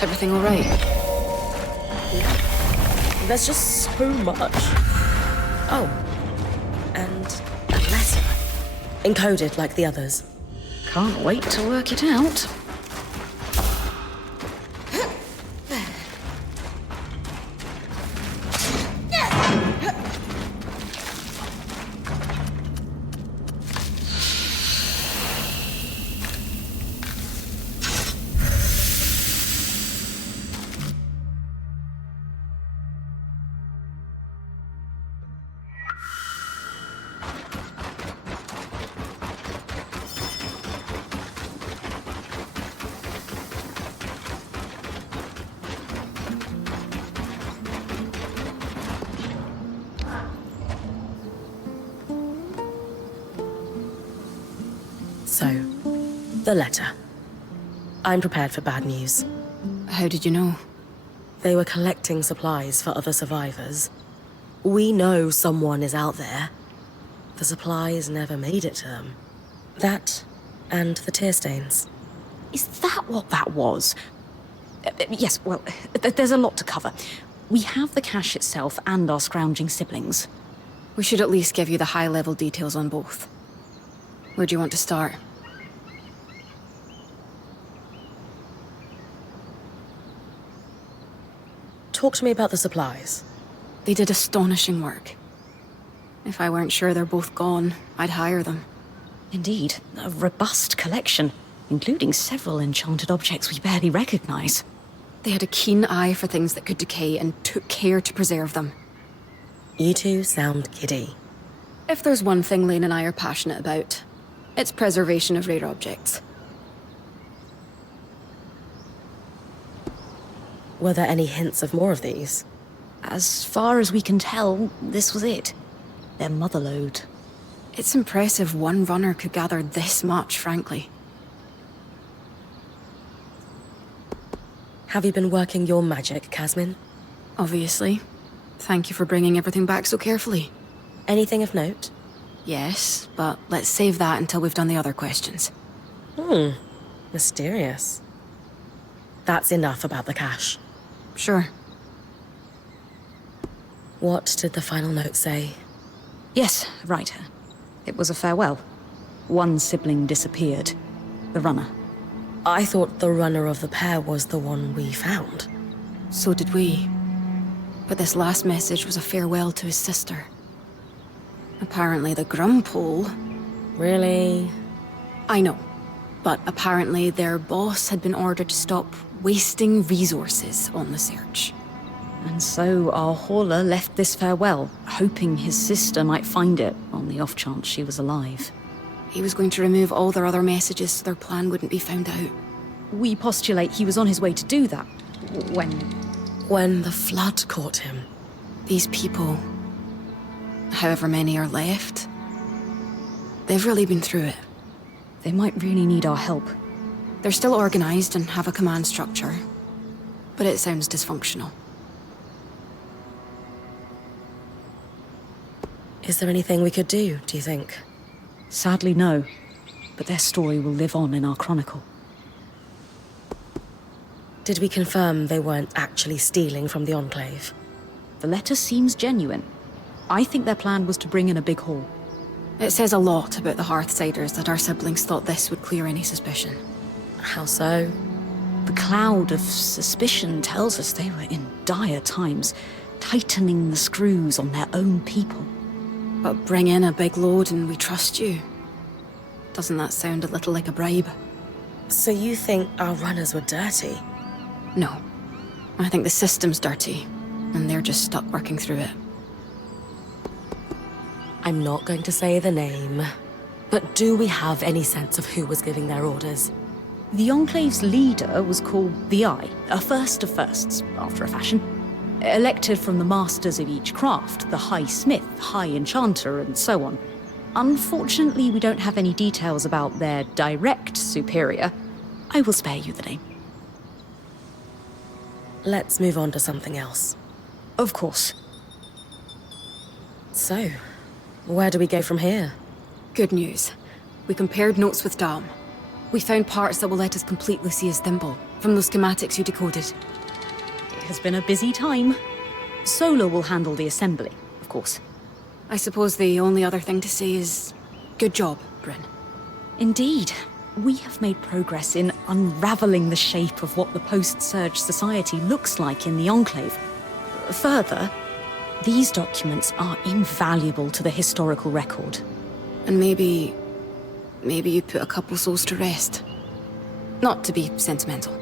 Everything all right? There's just so much. Oh, and a letter. Encoded like the others. Can't wait to work it out. So, the letter. I'm prepared for bad news. How did you know? They were collecting supplies for other survivors. We know someone is out there. The supplies never made it to them. That, and the tear stains. Is that what that was? Yes, well, there's a lot to cover. We have the cache itself and our scrounging siblings. We should at least give you the high-level details on both. Where do you want to start? Talk to me about the supplies. They did astonishing work. If I weren't sure they're both gone, I'd hire them. Indeed, a robust collection, including several enchanted objects we barely recognize. They had a keen eye for things that could decay and took care to preserve them. You two sound giddy. If there's one thing Lane and I are passionate about, it's preservation of rare objects. Were there any hints of more of these? As far as we can tell, this was it. Their motherlode. It's impressive one runner could gather this much, frankly. Have you been working your magic, Casmin? Obviously. Thank you for bringing everything back so carefully. Anything of note? Yes, but let's save that until we've done the other questions. Mysterious. That's enough about the cache. Sure. What did the final note say? Yes, right. It was a farewell. One sibling disappeared. The runner. I thought the runner of the pair was the one we found. So did we. But this last message was a farewell to his sister. Apparently the Grumpole... Really? I know. But apparently their boss had been ordered to stop wasting resources on the search. And so our hauler left this farewell, hoping his sister might find it on the off chance she was alive. He was going to remove all their other messages so their plan wouldn't be found out. We postulate he was on his way to do that When the flood caught him. These people, however many are left, they've really been through it. They might really need our help. They're still organized and have a command structure, but it sounds dysfunctional. Is there anything we could do, do you think? Sadly, no. But their story will live on in our chronicle. Did we confirm they weren't actually stealing from the Enclave? The letter seems genuine. I think their plan was to bring in a big haul. It says a lot about the Hearthsiders that our siblings thought this would clear any suspicion. How so? The cloud of suspicion tells us they were in dire times, tightening the screws on their own people. But bring in a big load and we trust you. Doesn't that sound a little like a bribe? So you think our runners were dirty? No. I think the system's dirty, and they're just stuck working through it. I'm not going to say the name, but do we have any sense of who was giving their orders? The Enclave's leader was called the Eye, a first of firsts, after a fashion. Elected from the masters of each craft, the High Smith, High Enchanter, and so on. Unfortunately, we don't have any details about their direct superior. I will spare you the name. Let's move on to something else. Of course. So, where do we go from here? Good news. We compared notes with Dom. We found parts that will let us complete Lucia's thimble, from those schematics you decoded. It has been a busy time. Solar will handle the assembly, of course. I suppose the only other thing to say is... good job, Bryn. Indeed. We have made progress in unraveling the shape of what the post-Surge society looks like in the Enclave. Further, these documents are invaluable to the historical record. And maybe you put a couple souls to rest. Not to be sentimental.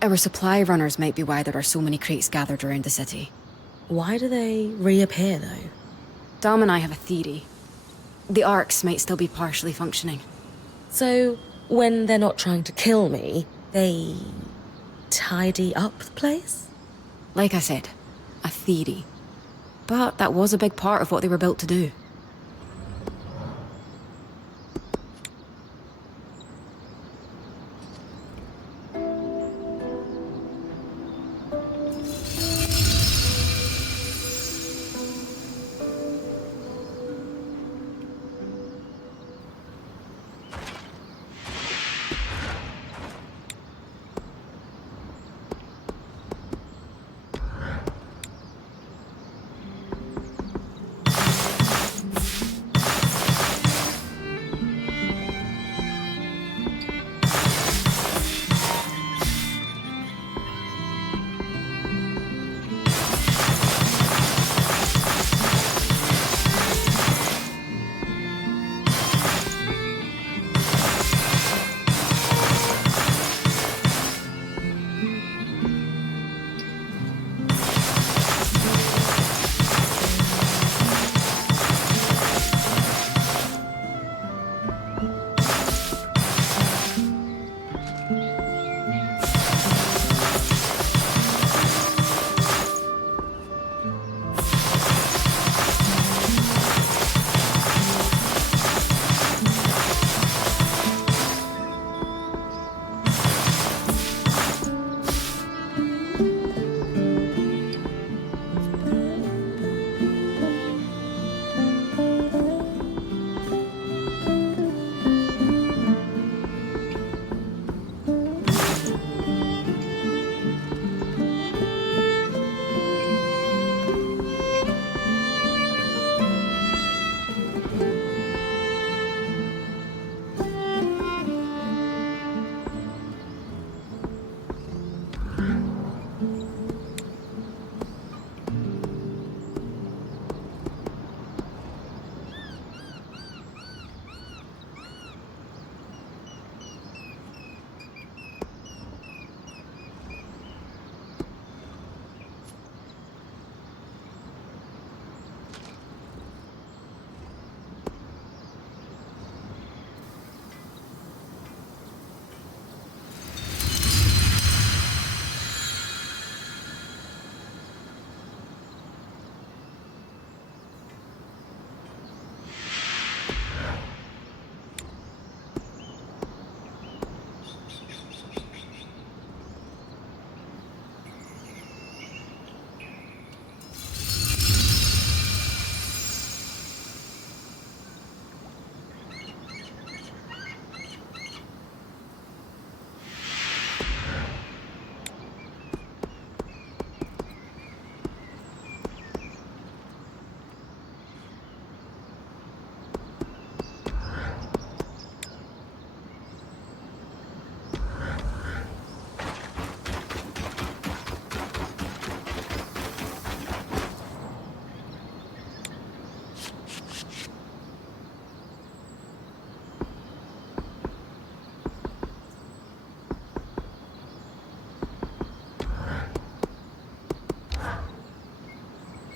Our supply runners might be why there are so many crates gathered around the city. Why do they reappear, though? Dom and I have a theory. The arcs might still be partially functioning. So, when they're not trying to kill me, they tidy up the place? Like I said, a theory. But that was a big part of what they were built to do.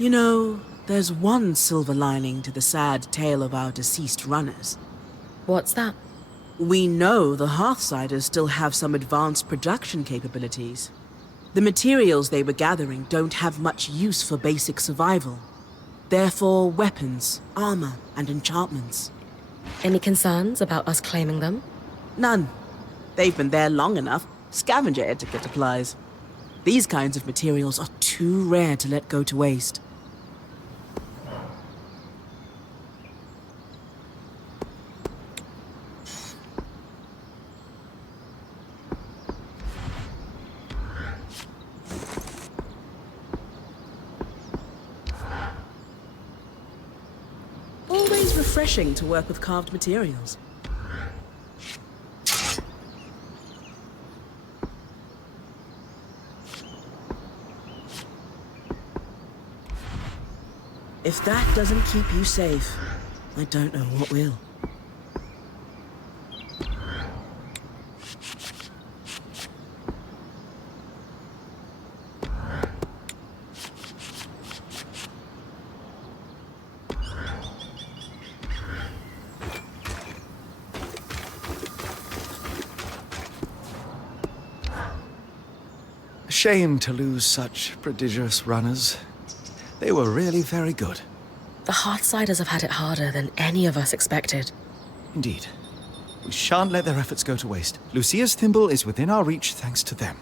You know, there's one silver lining to the sad tale of our deceased runners. What's that? We know the Hearthsiders still have some advanced production capabilities. The materials they were gathering don't have much use for basic survival. Therefore, weapons, armor, and enchantments. Any concerns about us claiming them? None. They've been there long enough. Scavenger etiquette applies. These kinds of materials are too rare to let go to waste. Always refreshing to work with carved materials. If that doesn't keep you safe, I don't know what will. Shame to lose such prodigious runners. They were really very good. The Hearthsiders have had it harder than any of us expected. Indeed. We shan't let their efforts go to waste. Lucia's thimble is within our reach thanks to them.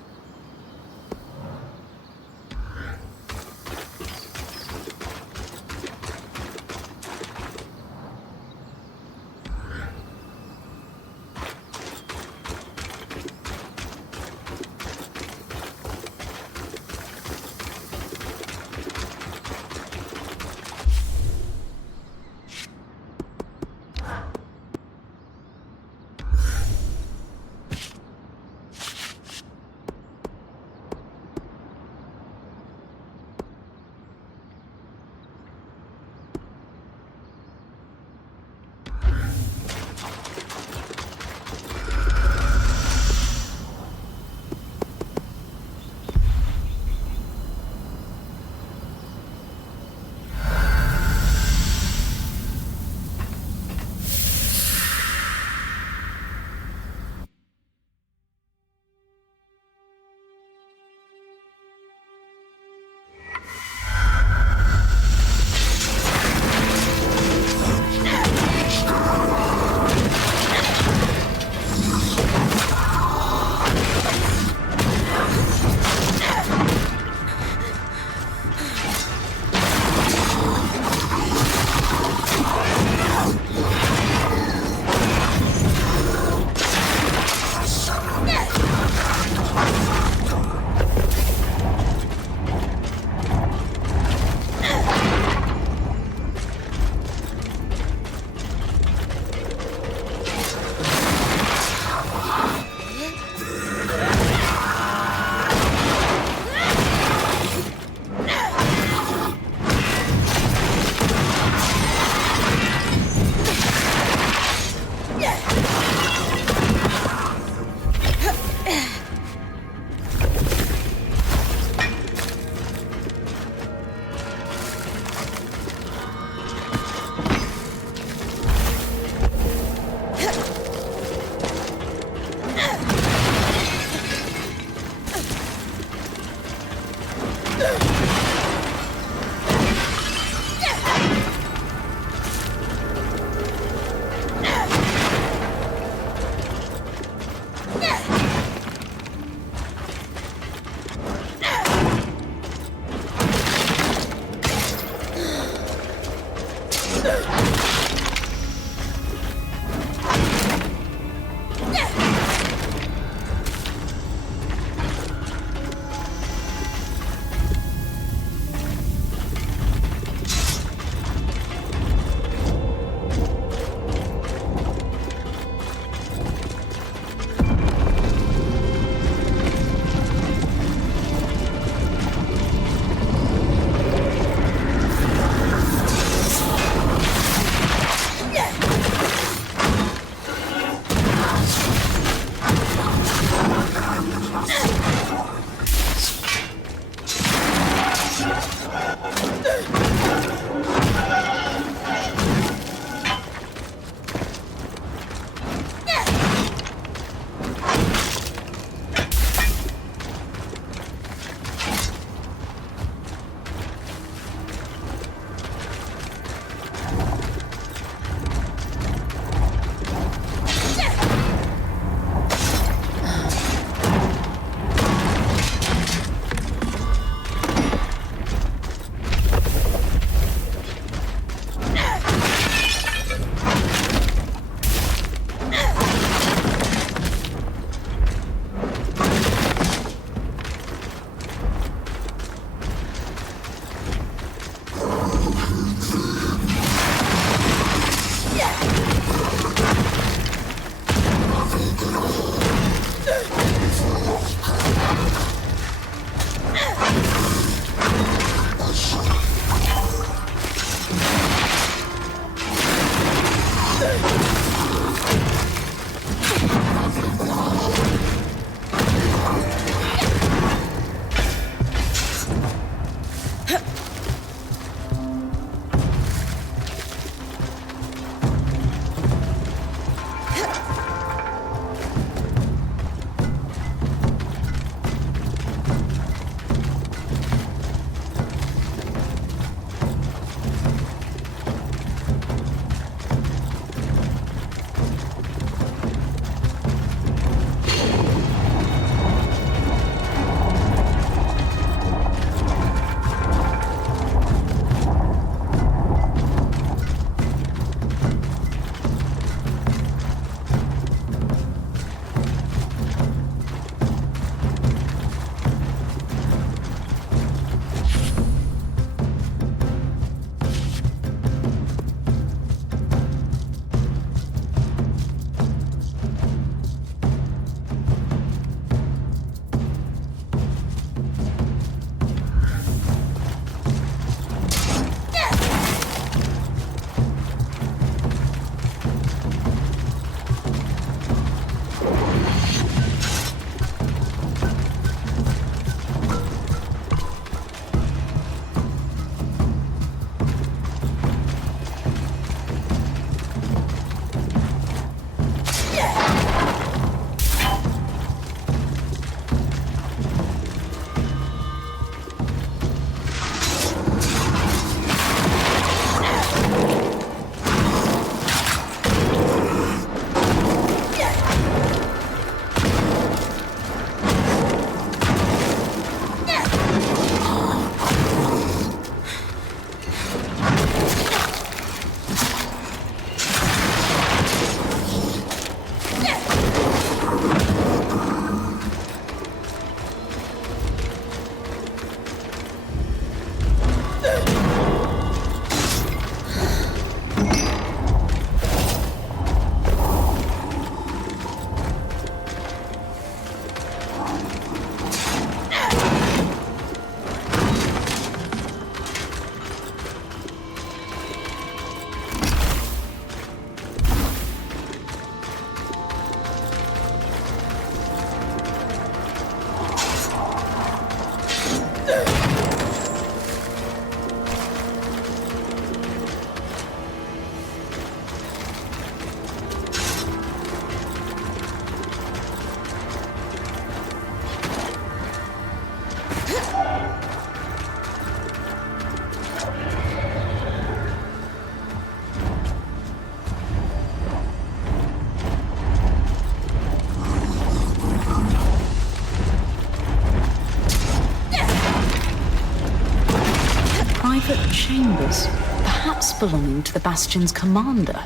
Chambers, perhaps belonging to the Bastion's commander.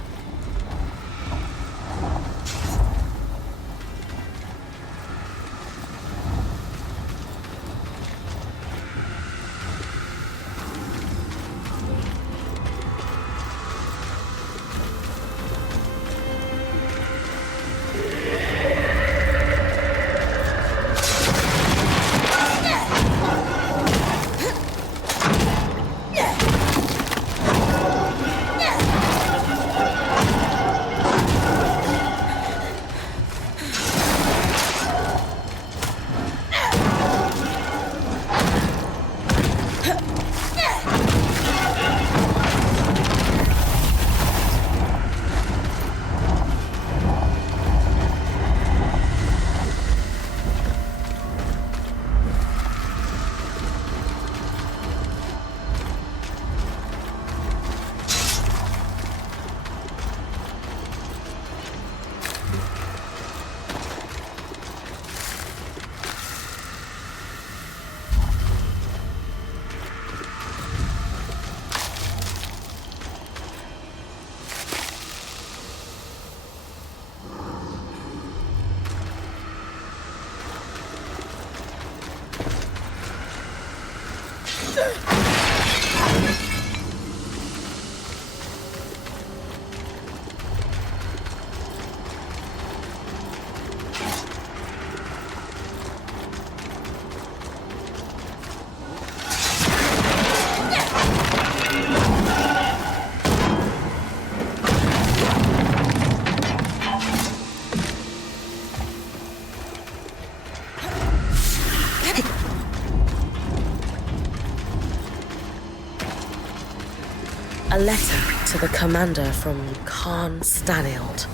A letter to the commander from Khan Stanild.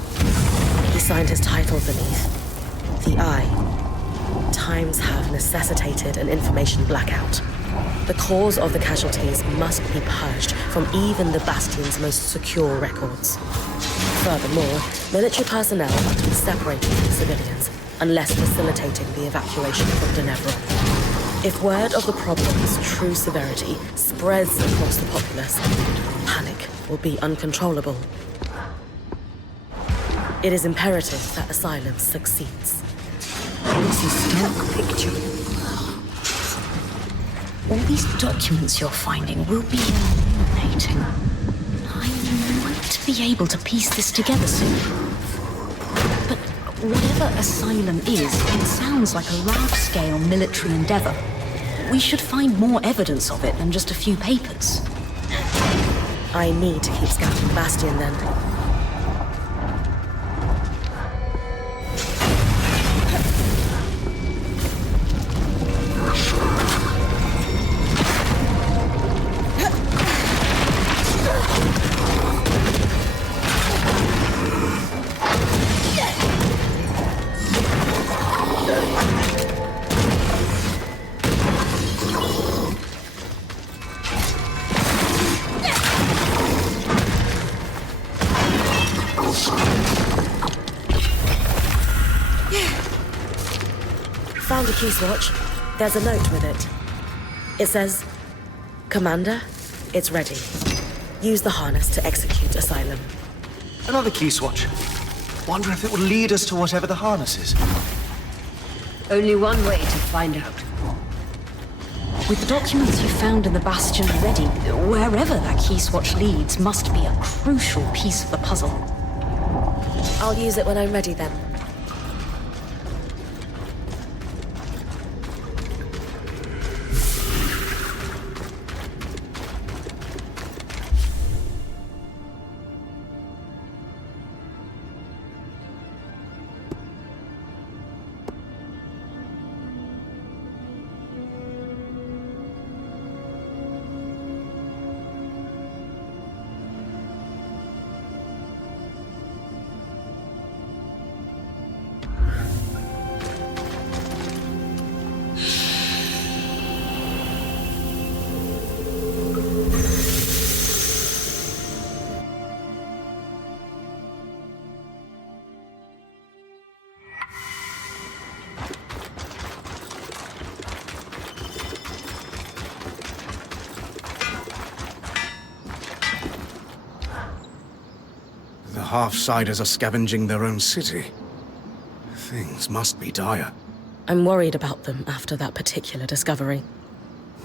He signed his title beneath the I. Times have necessitated an information blackout. The cause of the casualties must be purged from even the Bastion's most secure records. Furthermore, military personnel are to be separated from civilians unless facilitating the evacuation from Denevron. If word of the problem's true severity spreads across the populace, panic will be uncontrollable. It is imperative that Asylum succeeds. It's a stark picture. All these documents you're finding will be illuminating. I might be able to piece this together soon. But whatever Asylum is, it sounds like a large-scale military endeavor. We should find more evidence of it than just a few papers. I need to keep scouting the Bastion then. Found a key swatch. There's a note with it. It says, Commander, it's ready. Use the harness to execute Asylum. Another key swatch. Wonder if it will lead us to whatever the harness is. Only one way to find out. With the documents you found in the Bastion ready, wherever that key swatch leads must be a crucial piece of the puzzle. I'll use it when I'm ready then. The half-siders are scavenging their own city. Things must be dire. I'm worried about them after that particular discovery.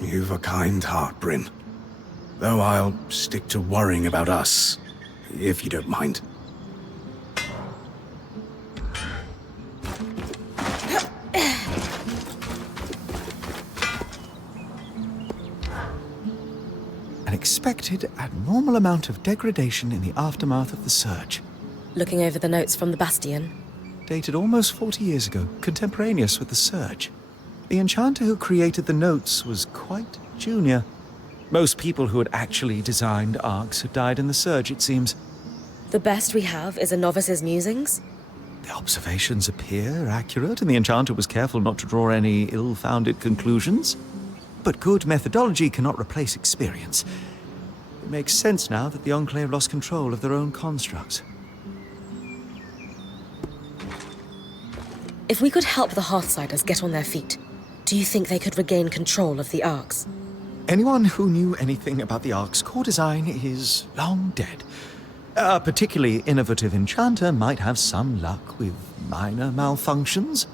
You've a kind heart, Bryn. Though I'll stick to worrying about us, if you don't mind. An expected abnormal amount of degradation in the aftermath of the surge. Looking over the notes from the Bastion, Dated almost 40 years ago, contemporaneous with the surge. The enchanter who created the notes was quite junior. Most people who had actually designed arcs had died in the surge, it seems. the best we have is a novice's musings? The observations appear accurate, and the enchanter was careful not to draw any ill-founded conclusions. But good methodology cannot replace experience. It makes sense now that the Enclave lost control of their own constructs. If we could help the Hearthsiders get on their feet, do you think they could regain control of the Arks? Anyone who knew anything about the Ark's core design is long dead. A particularly innovative enchanter might have some luck with minor malfunctions,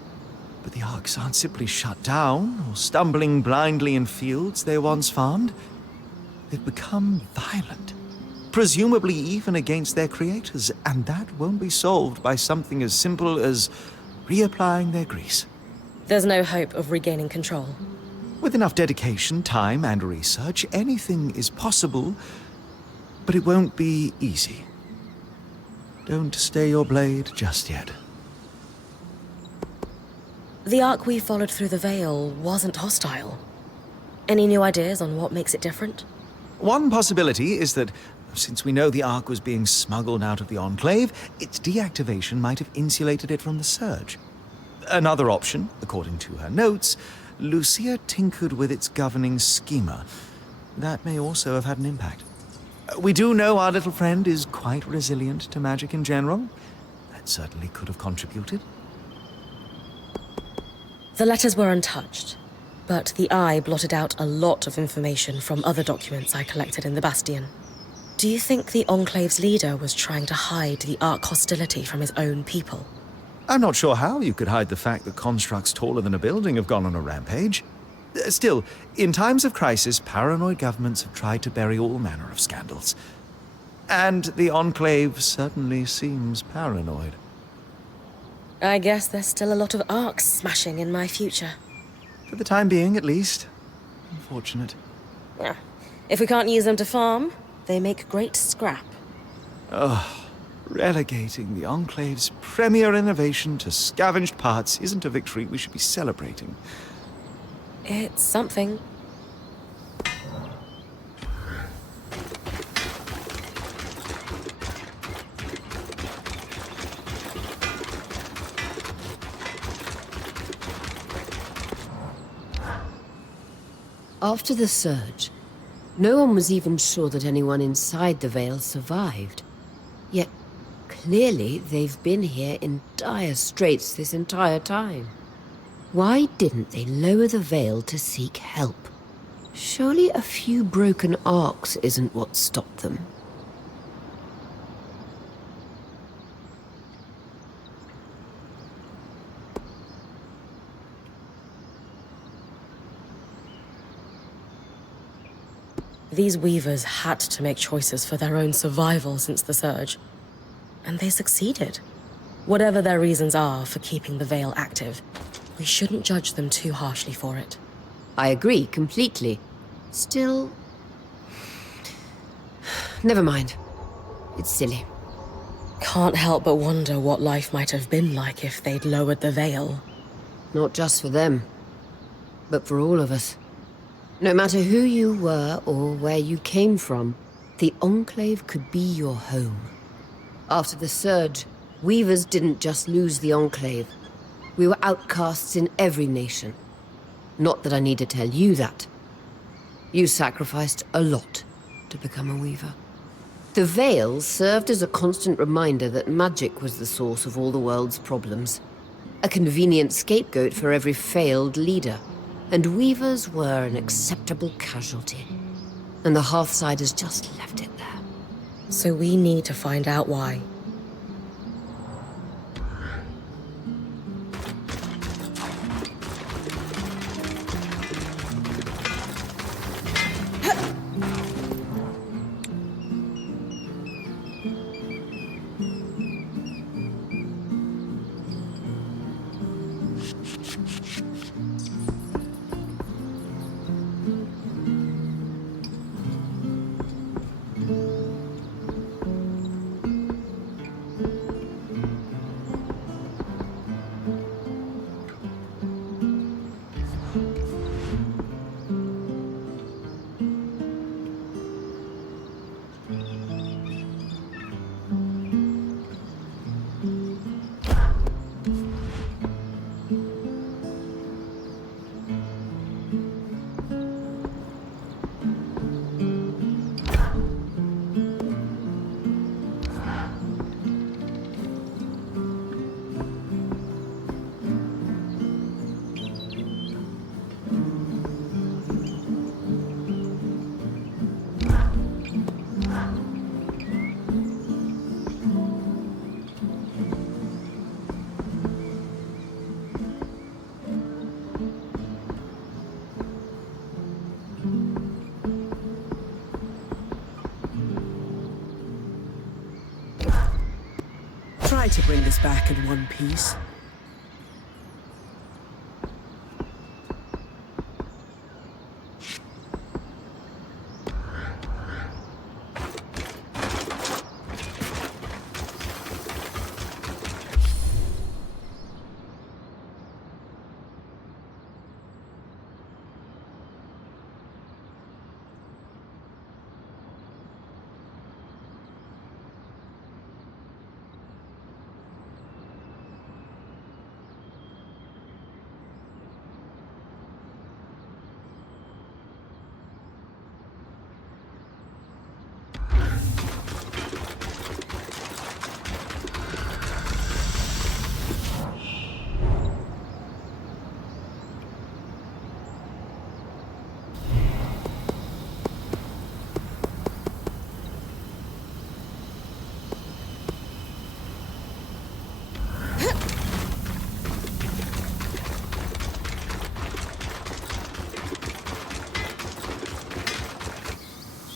but the Arks aren't simply shut down or stumbling blindly in fields they once farmed. They've become violent, presumably even against their creators, and that won't be solved by something as simple as reapplying their grease. There's no hope of regaining control. With enough dedication, time, and research, anything is possible, but it won't be easy. Don't stay your blade just yet. The Ark we followed through the Veil wasn't hostile. Any new ideas on what makes it different? One possibility is that Since we know the Ark was being smuggled out of the Enclave, its deactivation might have insulated it from the surge. Another option, according to her notes, Lucia tinkered with its governing schema. That may also have had an impact. We do know our little friend is quite resilient to magic in general. That certainly could have contributed. The letters were untouched, but the eye blotted out a lot of information from other documents I collected in the Bastion. Do you think the Enclave's leader was trying to hide the Ark hostility from his own people? I'm not sure how you could hide the fact that constructs taller than a building have gone on a rampage. Still, in times of crisis, paranoid governments have tried to bury all manner of scandals. And the Enclave certainly seems paranoid. I guess there's still a lot of Arks smashing in my future. For the time being, at least. Unfortunate. Yeah. If we can't use them to farm, they make great scrap. Relegating the Enclave's premier innovation to scavenged parts isn't a victory we should be celebrating. It's something. After the surge, no one was even sure that anyone inside the Vale survived. Yet, clearly they've been here in dire straits this entire time. Why didn't they lower the Vale to seek help? Surely a few broken arcs isn't what stopped them. These weavers had to make choices for their own survival since the surge. And they succeeded. Whatever their reasons are for keeping the Vale active, we shouldn't judge them too harshly for it. I agree completely. Still... Never mind. It's silly. Can't help but wonder what life might have been like if they'd lowered the Veil. Not just for them, but for all of us. No matter who you were or where you came from, the Enclave could be your home. After the surge, Weavers didn't just lose the Enclave. We were outcasts in every nation. Not that I need to tell you that. You sacrificed a lot to become a Weaver. The Veil served as a constant reminder that magic was the source of all the world's problems. A convenient scapegoat for every failed leader. And Weavers were an acceptable casualty. And the Hearthsiders just left it there. So we need to find out why. Try to bring this back in one piece.